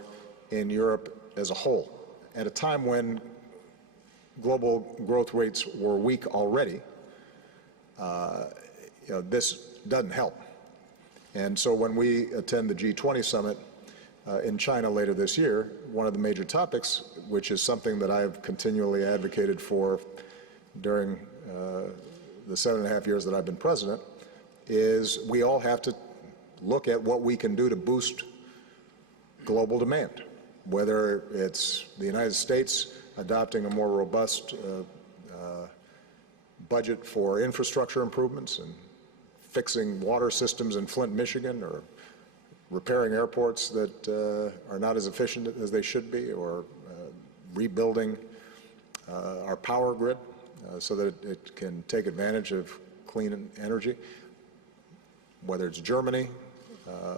in Europe as a whole. At a time when global growth rates were weak already, this doesn't help. And so when we attend the G20 summit in China later this year, one of the major topics, which is something that I've continually advocated for during the 7.5 years that I've been president, is we all have to look at what we can do to boost global demand, whether it's the United States adopting a more robust budget for infrastructure improvements and fixing water systems in Flint, Michigan, or repairing airports that are not as efficient as they should be, or rebuilding our power grid so that it can take advantage of clean energy. Whether it's Germany,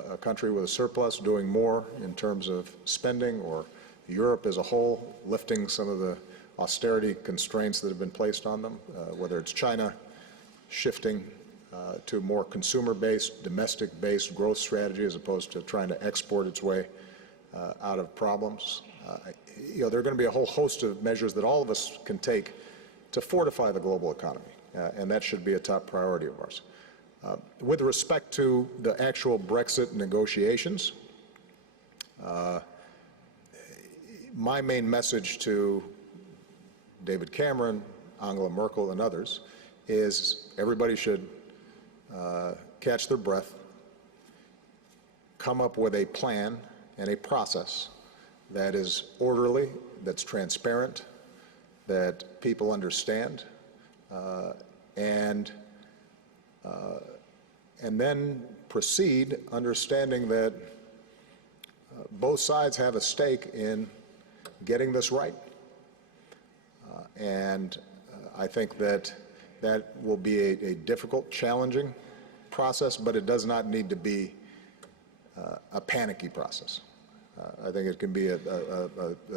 a country with a surplus, doing more in terms of spending, or Europe as a whole, lifting some of the austerity constraints that have been placed on them, whether it's China shifting to a more consumer-based, domestic-based growth strategy as opposed to trying to export its way out of problems. There are going to be a whole host of measures that all of us can take to fortify the global economy, and that should be a top priority of ours. With respect to the actual Brexit negotiations, my main message to David Cameron, Angela Merkel, and others is everybody should catch their breath, come up with a plan and a process that is orderly, that's transparent, that people understand, and then proceed understanding that both sides have a stake in getting this right. I think that will be a difficult, challenging process, but it does not need to be a panicky process. I think it can be a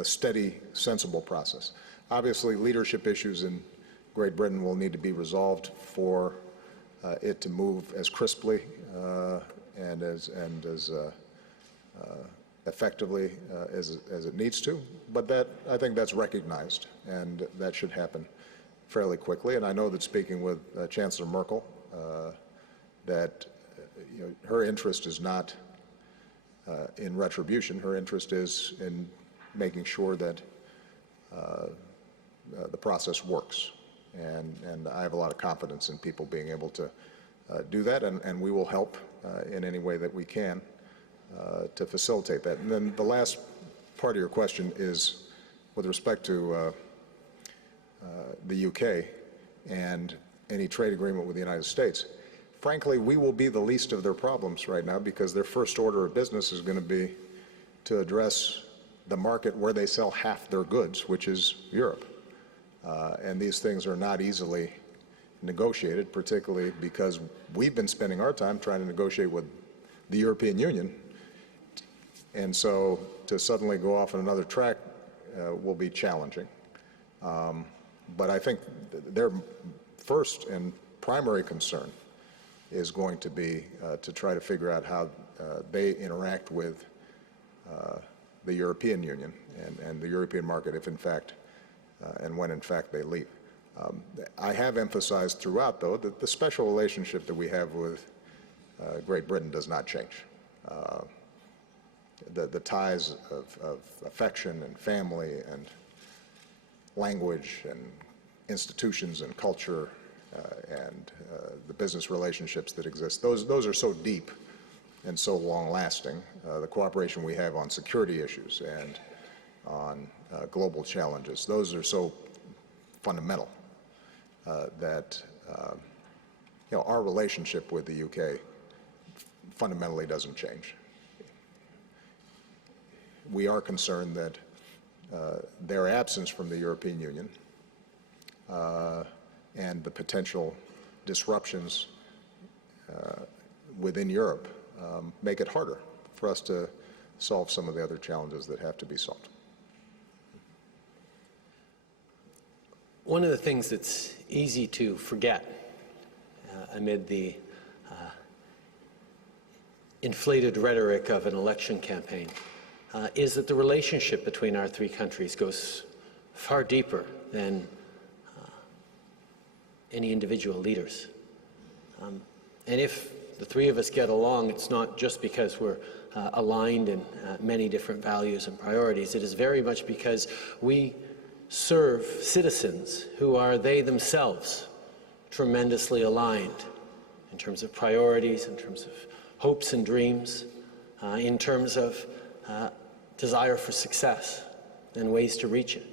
steady, sensible process. Obviously, leadership issues in Great Britain will need to be resolved for it to move as crisply and as effectively as it needs to. But I think that's recognized, and that should happen fairly quickly. And I know that speaking with Chancellor Merkel, that her interest is not in retribution. Her interest is in making sure that the process works. And I have a lot of confidence in people being able to do that, and we will help in any way that we can to facilitate that. And then the last part of your question is with respect to the UK and any trade agreement with the United States. Frankly, we will be the least of their problems right now because their first order of business is going to be to address the market where they sell half their goods, which is Europe. And these things are not easily negotiated, particularly because we've been spending our time trying to negotiate with the European Union. And so to suddenly go off on another track will be challenging. But I think their first and primary concern is going to be to try to figure out how they interact with the European Union and the European market if in fact and when in fact they leave. I have emphasized throughout, though, that the special relationship that we have with Great Britain does not change. The ties of affection and family and language and institutions and culture and the business relationships that exist, those are so deep and so long-lasting. The cooperation we have on security issues and on global challenges, those are so fundamental that our relationship with the UK fundamentally doesn't change. We are concerned that their absence from the European Union and the potential disruptions within Europe make it harder for us to solve some of the other challenges that have to be solved. One of the things that's easy to forget amid the inflated rhetoric of an election campaign is that the relationship between our three countries goes far deeper than any individual leaders. And if the three of us get along, it's not just because we're aligned in many different values and priorities. It is very much because we serve citizens who are they themselves tremendously aligned in terms of priorities, in terms of hopes and dreams, in terms of desire for success and ways to reach it.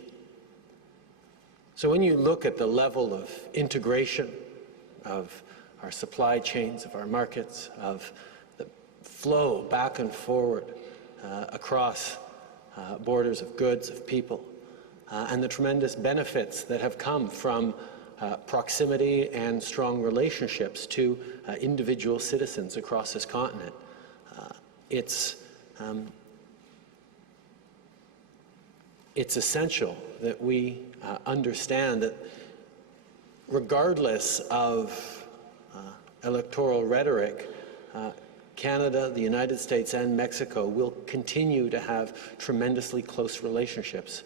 So when you look at the level of integration of our supply chains, of our markets, of the flow back and forward across borders of goods, of people, and the tremendous benefits that have come from proximity and strong relationships to individual citizens across this continent, it's essential that we understand that regardless of electoral rhetoric, Canada, the United States, and Mexico will continue to have tremendously close relationships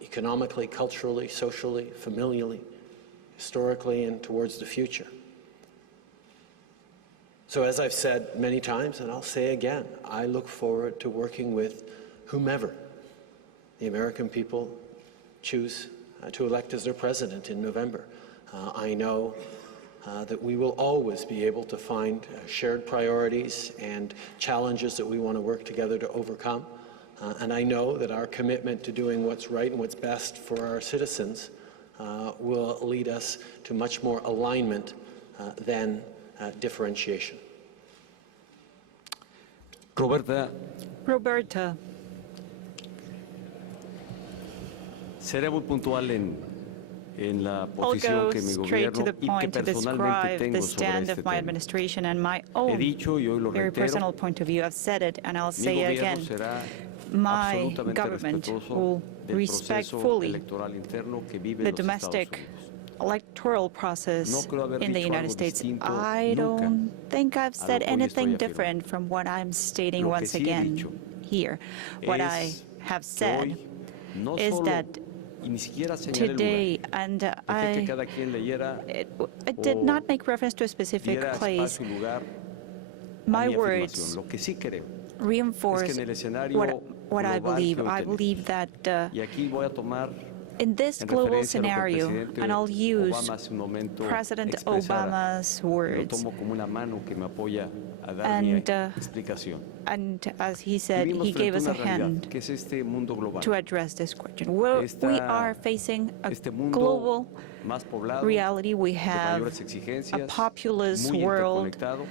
economically, culturally, socially, familially, historically, and towards the future. So as I've said many times, and I'll say again, I look forward to working with whomever the American people choose to elect as their president in November. I know that we will always be able to find shared priorities and challenges that we want to work together to overcome. And I know that our commitment to doing what's right and what's best for our citizens will lead us to much more alignment than differentiation. Roberta. Seré muy puntual en la I'll posición go que mi straight to gobierno the y que point to personalmente describe tengo the sobre stand este of my tema. administration and my He own dicho y hoy lo very personal reitero, point of view. I've said it and I'll mi say it gobierno again. será My absolutamente government respetuoso will del respect proceso fully electoral interno que vive the los Estados domestic Unidos. electoral process No creo haber in the dicho United algo States. distinto I nunca don't think I've a lo said que hoy estoy anything afirmando. different from what I'm stating Lo que once sí he again dicho here. What I es have que said hoy no is solo, that y ni siquiera señalé el today, lugar, and dejé que cada quien leyera I did o not make reference to a specific diera place. espacio y lugar a My mi words afirmación. Lo que sí creo reinforce es que en el escenario what I global believe. que hoy I tenemos, believe that y aquí voy a tomar in this en global referencia a lo que el scenario, presidente and I'll use Obama hace un momento President expresara, Obama's lo words, tomo como una mano que me apoya a dar mi explicación. and as he said, Vivimos he gave us frente a a una realidad, hand que es este mundo global. to address this question. We are facing a Este mundo global más poblado, reality. We de have mayores a exigencias, populous muy world, interconectado.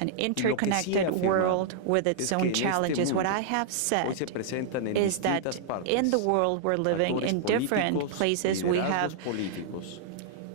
an Y lo que sí he interconnected afirmado world with its es que own en este challenges. What mundo I have hoy said se presentan en is that distintas partes in the world we're living actores in different políticos, places, we have liderazgos políticos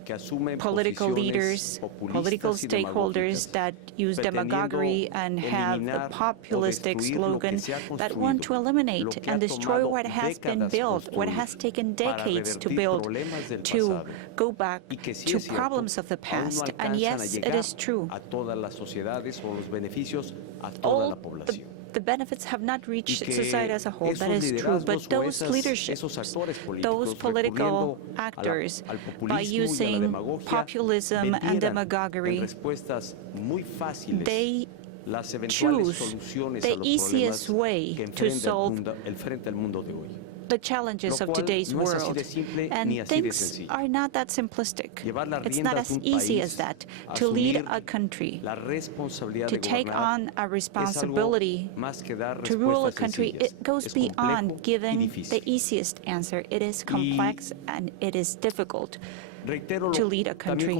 que asumen political leaders, posiciones political populistas y stakeholders demagógicas, that use demagoguery and have the eliminar o populistic destruir lo slogan que se ha that want to construido, eliminate lo que and ha destroy tomado what has been décadas built, what construir has taken para decades to revertir build, problemas del to pasado, go back y que sí to es cierto, problems of the aún no past. And alcanzan a yes, it llegar is true. a todas las sociedades o los beneficios a toda All la población. the benefits have not reached que society as a whole. That esos is true. But liderazgos o those esos leaderships, actores políticos, those political recurriendo actors, al by populismo y a la using demagogia, populism and vendieran en demagoguery, respuestas muy fáciles they las eventuales choose soluciones the a los easiest problemas way que to solve enfrenta el mundo de hoy. the challenges Lo of cual today's no es así world. de simple And ni así de things sencillo. are not that simplistic. Llevar las It's not riendas de as un easy país, as that. To lead asumir a country, la responsabilidad to de take gobernar, on a es algo responsibility más que dar to rule a respuestas country, sencillas. it goes Es complejo beyond y giving difícil. the easiest answer. It is complex and it is difficult. to lead a country.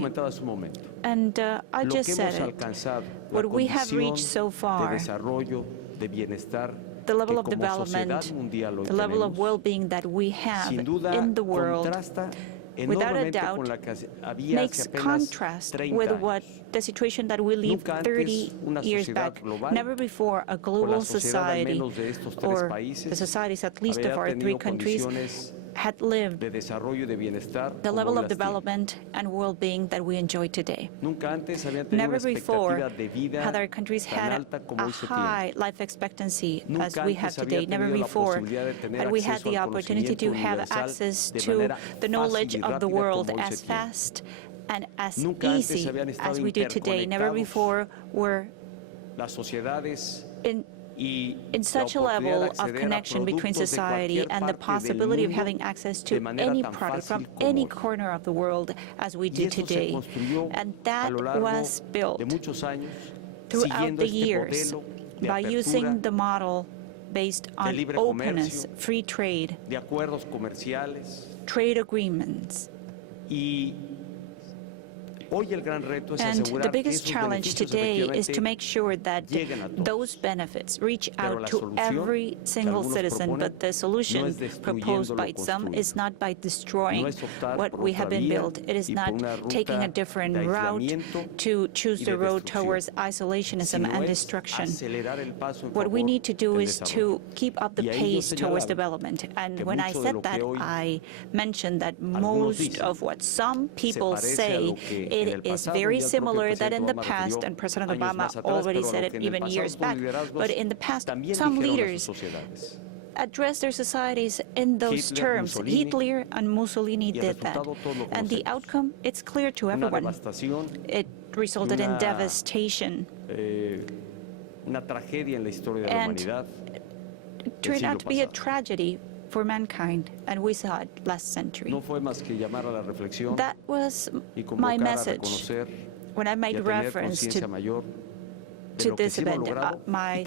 And I just said it. What we have reached so far, the level of development, the level of well-being that we have in the world, without a doubt, makes contrast with what the situation that we lived 30 years back. Never before a global society, or the societies at least of our three countries, had lived the level of development and well-being that we enjoy today. Never before had our countries had a high life expectancy as we have today. Never before had we had the opportunity to have access to the knowledge of the world as fast and as easy as we do today. Never before were in such a level of connection between society and the possibility of having access to any product from any corner of the world as we do today. And that was built throughout the years by using the model based on openness, free trade, trade agreements. And the biggest challenge today is to make sure that those benefits reach out to every single citizen. But the solution proposed by some is not by destroying what we have been built. It is not taking a different route to choose the road towards isolationism and destruction. What we need to do is to keep up the pace towards development. And when I said that, I mentioned that most of what some people say, it is very similar that in the past, and President Obama already said it even years back, but in the past, some leaders addressed their societies in those terms. Hitler and Mussolini did that. And the outcome, it's clear to everyone. It resulted in devastation. And it turned out to be a tragedy for mankind, and we saw it last century. That was my message when I made reference to this event. My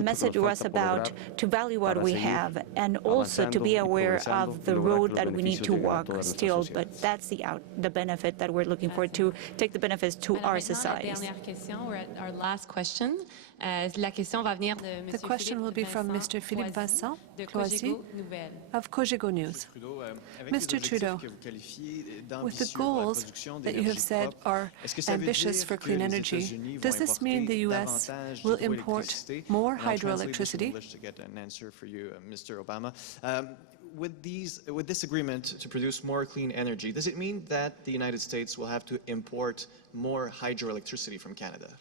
message was about to value what we have and also to be aware of the road that we need to walk still, but that's the benefit that we're looking for, to take the benefits to our societies. Our last question. The question will be from Mr. Philippe Vincent Cloisy of Cogeco News. Mr. Trudeau, with the goals that you have said are ambitious for clean energy, does this mean the U.S. will import more hydroelectricity? To get an answer for you, Mr. Obama. With this agreement to produce more clean energy, does it mean that the United States will have to import more hydroelectricity from Canada?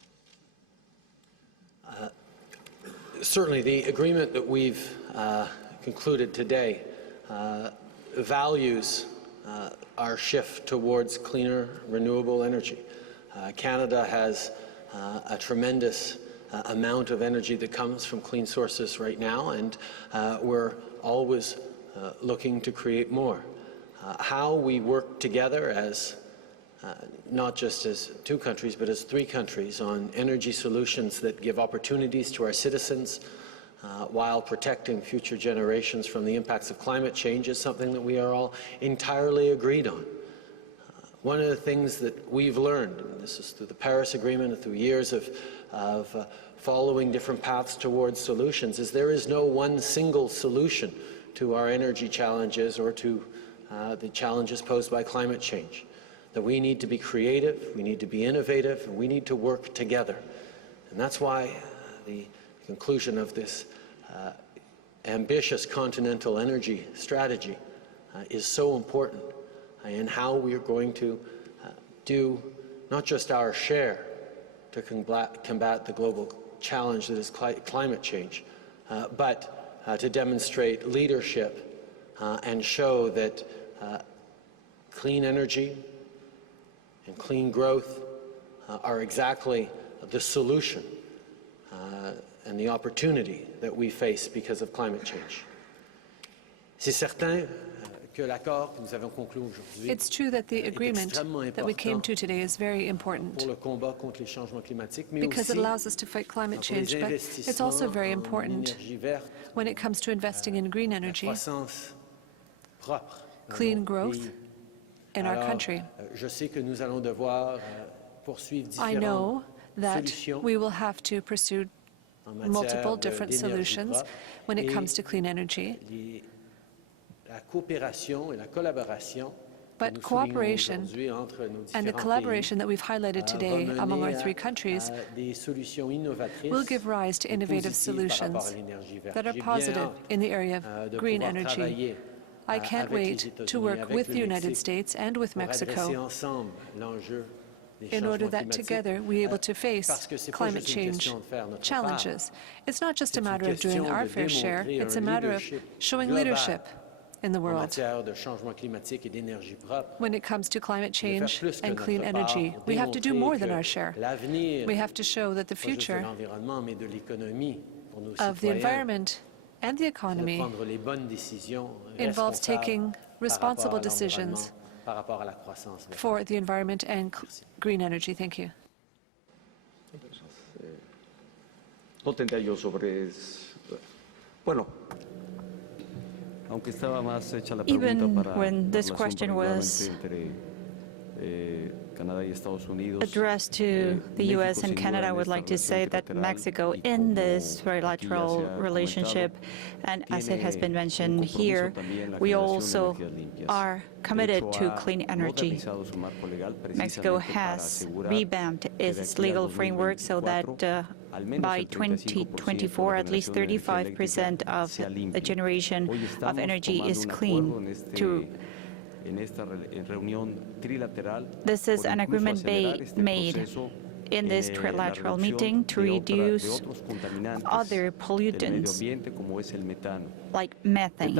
Certainly, the agreement that we've concluded today values our shift towards cleaner, renewable energy. Canada has a tremendous amount of energy that comes from clean sources right now, and we're always looking to create more. How we work together as not just as two countries, but as three countries on energy solutions that give opportunities to our citizens while protecting future generations from the impacts of climate change is something that we are all entirely agreed on. One of the things that we've learned, and this is through the Paris Agreement and through years of following different paths towards solutions, is there is no one single solution to our energy challenges or to the challenges posed by climate change. That we need to be creative, we need to be innovative, and we need to work together. And that's why the conclusion of this ambitious continental energy strategy is so important in how we are going to do not just our share to combat the global challenge that is climate change, but to demonstrate leadership and show that clean energy and clean growth are exactly the solution and the opportunity that we face because of climate change. It's true that the agreement that we came to today is very important because it allows us to fight climate change, but it's also very important when it comes to investing in green energy, clean growth, in our country. I know that we will have to pursue multiple different solutions when it comes to clean energy. But cooperation and the collaboration that we've highlighted today among our three countries will give rise to innovative solutions that are positive in the area of green energy. I can't wait to work with the United States and with Mexico in order that together we are able to face climate change challenges. It's not just a matter of doing our fair share, it's a matter of showing leadership in the world. When it comes to climate change and clean energy, we have to do more than our share. We have to show that the future of the environment and the economy involves taking responsible decisions for the environment and green energy. Thank you. Even when this question was addressed to the U.S. and Canada, I would like to say that Mexico, in this trilateral relationship, and as it has been mentioned here, we also are committed to clean energy. Mexico has revamped its legal framework so that by 2024, at least 35% of the generation of energy is clean. This is an agreement made in this trilateral meeting to reduce other pollutants like methane.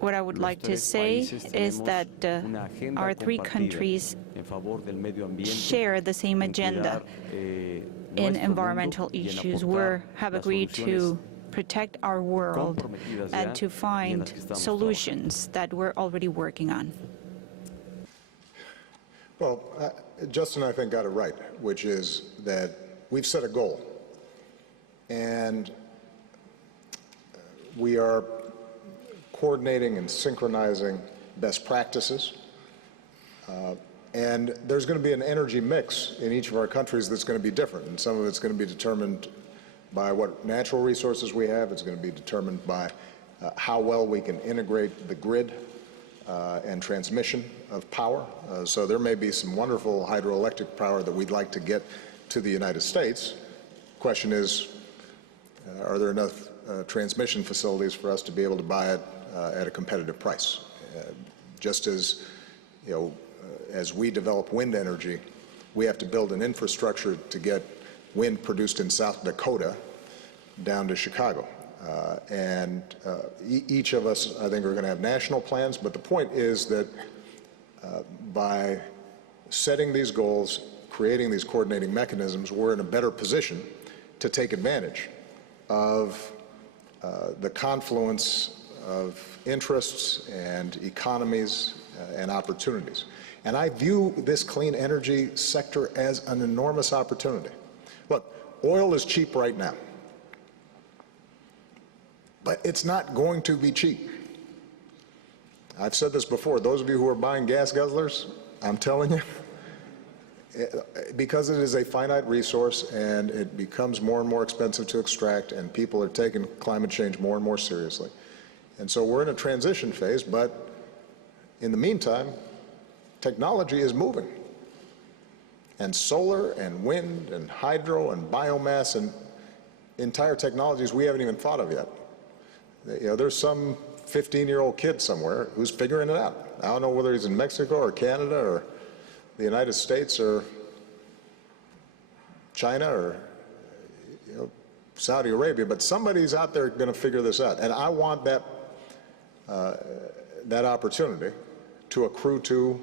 What I would like to say is that our three countries share the same agenda in environmental issues. We have agreed to protect our world and to find solutions that we're already working on. Well, Justin, I think, got it right, which is that we've set a goal, and we are coordinating and synchronizing best practices, and there's going to be an energy mix in each of our countries that's going to be different, and some of it's going to be determined by what natural resources we have. It's going to be determined by how well we can integrate the grid and transmission of power. So there may be some wonderful hydroelectric power that we'd like to get to the United States. Question is, are there enough transmission facilities for us to be able to buy it at a competitive price? Just as, as we develop wind energy, we have to build an infrastructure to get wind produced in South Dakota down to Chicago. Each of us, I think, are going to have national plans, but the point is that by setting these goals, creating these coordinating mechanisms, we're in a better position to take advantage of the confluence of interests and economies and opportunities. And I view this clean energy sector as an enormous opportunity. Look, oil is cheap right now, but it's not going to be cheap. I've said this before, those of you who are buying gas guzzlers, I'm telling you, because it is a finite resource and it becomes more and more expensive to extract, and people are taking climate change more and more seriously. And so we're in a transition phase, but in the meantime, technology is moving. And solar and wind and hydro and biomass and entire technologies we haven't even thought of yet. There's some 15-year-old kid somewhere who's figuring it out. I don't know whether he's in Mexico or Canada or the United States or China or Saudi Arabia, but somebody's out there going to figure this out. And I want that opportunity to accrue to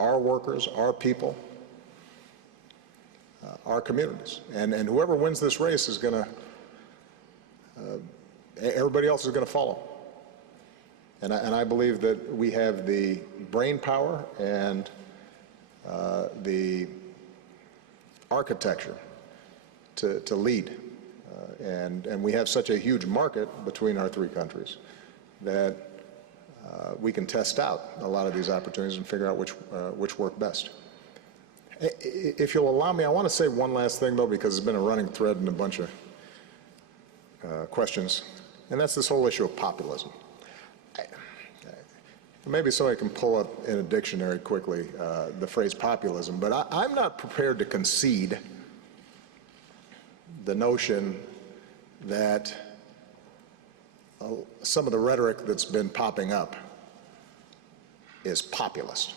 our workers, our people, our communities. And whoever wins this race is going to, everybody else is going to follow. And I believe that we have the brain power and the architecture to lead. And we have such a huge market between our three countries that we can test out a lot of these opportunities and figure out which work best. If you'll allow me, I want to say one last thing, though, because it's been a running thread in a bunch of questions, and that's this whole issue of populism. Maybe somebody can pull up in a dictionary quickly the phrase populism, but I'm not prepared to concede the notion that some of the rhetoric that's been popping up is populist.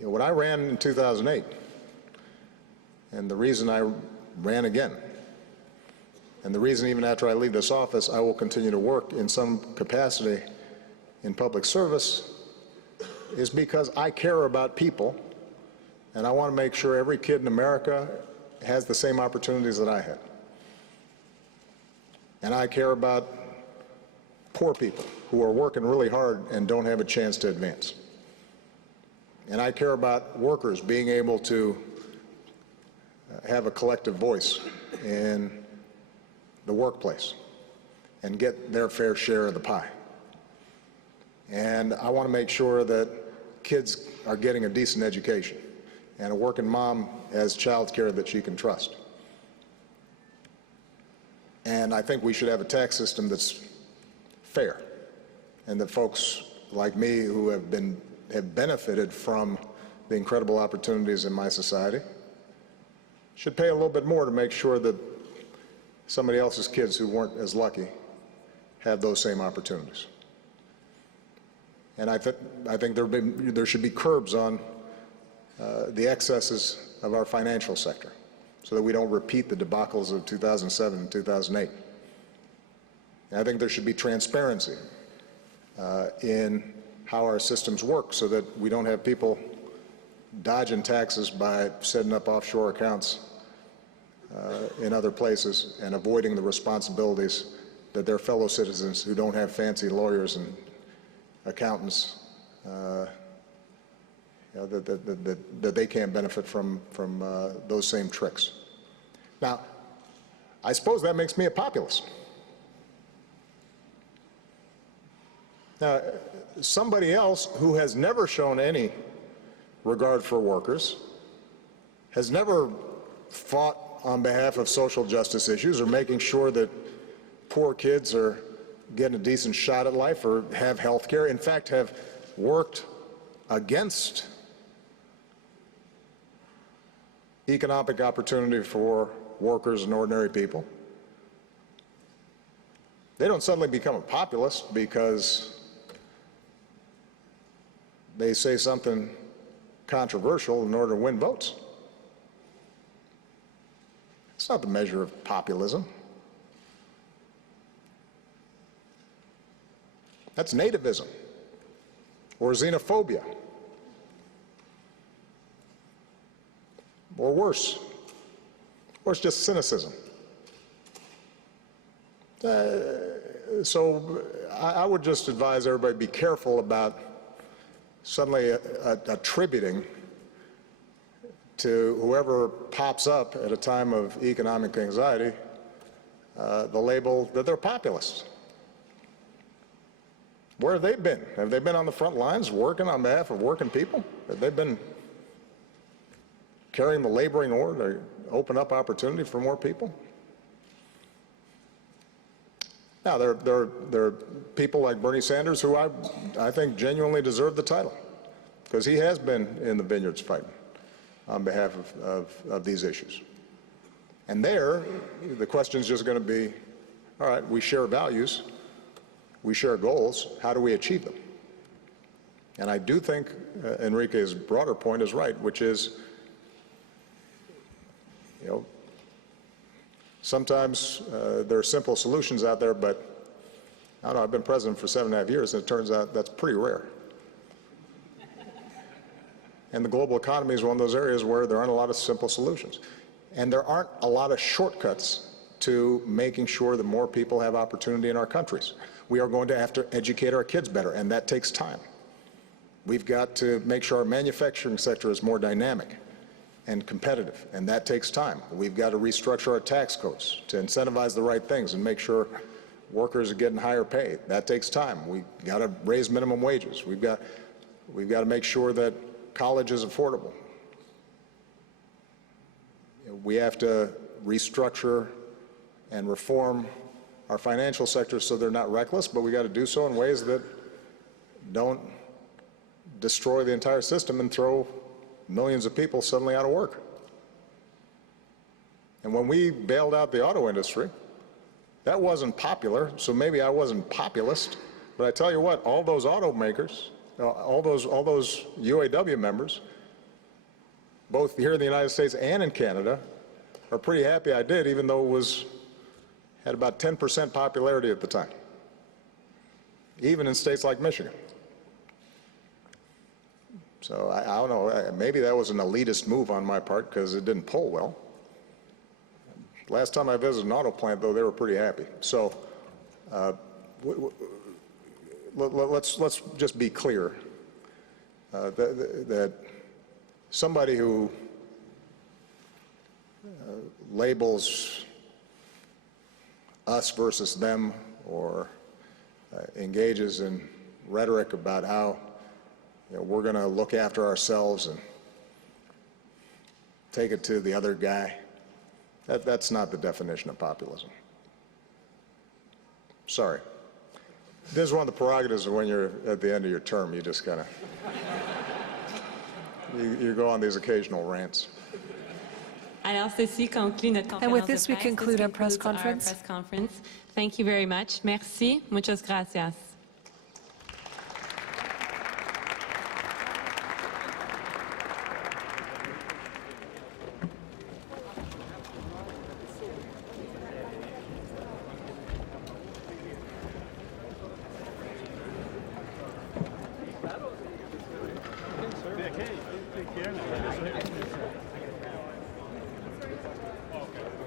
When I ran in 2008, and the reason I ran again, and the reason even after I leave this office I will continue to work in some capacity in public service, is because I care about people, and I want to make sure every kid in America has the same opportunities that I had. And I care about poor people who are working really hard and don't have a chance to advance. And I care about workers being able to have a collective voice in the workplace and get their fair share of the pie. And I want to make sure that kids are getting a decent education and a working mom has child care that she can trust. And I think we should have a tax system that's fair, and that folks like me who have benefited from the incredible opportunities in my society should pay a little bit more to make sure that somebody else's kids who weren't as lucky have those same opportunities. And I think there should be curbs on the excesses of our financial sector so that we don't repeat the debacles of 2007 and 2008. And I think there should be transparency in how our systems work so that we don't have people dodging taxes by setting up offshore accounts in other places and avoiding the responsibilities that their fellow citizens who don't have fancy lawyers and accountants that they can't benefit from those same tricks. Now, I suppose that makes me a populist. Now, somebody else who has never shown any regard for workers, has never fought on behalf of social justice issues or making sure that poor kids are getting a decent shot at life or have health care, in fact, have worked against economic opportunity for workers and ordinary people. They don't suddenly become a populist because they say something controversial in order to win votes. It's not the measure of populism. That's nativism or xenophobia, or worse, or it's just cynicism. So I would just advise everybody be careful about suddenly attributing to whoever pops up at a time of economic anxiety the label that they're populists. Where have they been? Have they been on the front lines working on behalf of working people? Have they been carrying the laboring oar to open up opportunity for more people? Now, there are people like Bernie Sanders who I think genuinely deserve the title, because he has been in the vineyards fighting on behalf of these issues. And there, the question is just going to be, all right, we share values, we share goals, how do we achieve them? And I do think Enrique's broader point is right, which is, you know, sometimes there are simple solutions out there, but I don't know, I've been president for 7.5 years, and it turns out that's pretty rare. And the global economy is one of those areas where there aren't a lot of simple solutions. And there aren't a lot of shortcuts to making sure that more people have opportunity in our countries. We are going to have to educate our kids better, and that takes time. We've got to make sure our manufacturing sector is more dynamic. and competitive, and that takes time. We've got to restructure our tax codes to incentivize the right things and make sure workers are getting higher pay. That takes time. We've got to raise minimum wages. We've got to make sure that college is affordable. We have to restructure and reform our financial sector so they're not reckless, but we got to do so in ways that don't destroy the entire system and throw millions of people suddenly out of work. And when we bailed out the auto industry, that wasn't popular, so maybe I wasn't populist, but I tell you what, all those automakers, all those UAW members, both here in the United States and in Canada, are pretty happy I did, even though it had about 10% popularity at the time, even in states like Michigan. So I don't know, maybe that was an elitist move on my part because it didn't pull well. Last time I visited an auto plant, though, they were pretty happy. So let's just be clear that somebody who labels us versus them or engages in rhetoric about how we're going to look after ourselves and take it to the other guy, that's not the definition of populism. Sorry. This is one of the prerogatives of when you're at the end of your term. You just kind of, you go on these occasional rants. And with this, we conclude our press conference. Thank you very much. Merci. Muchas gracias.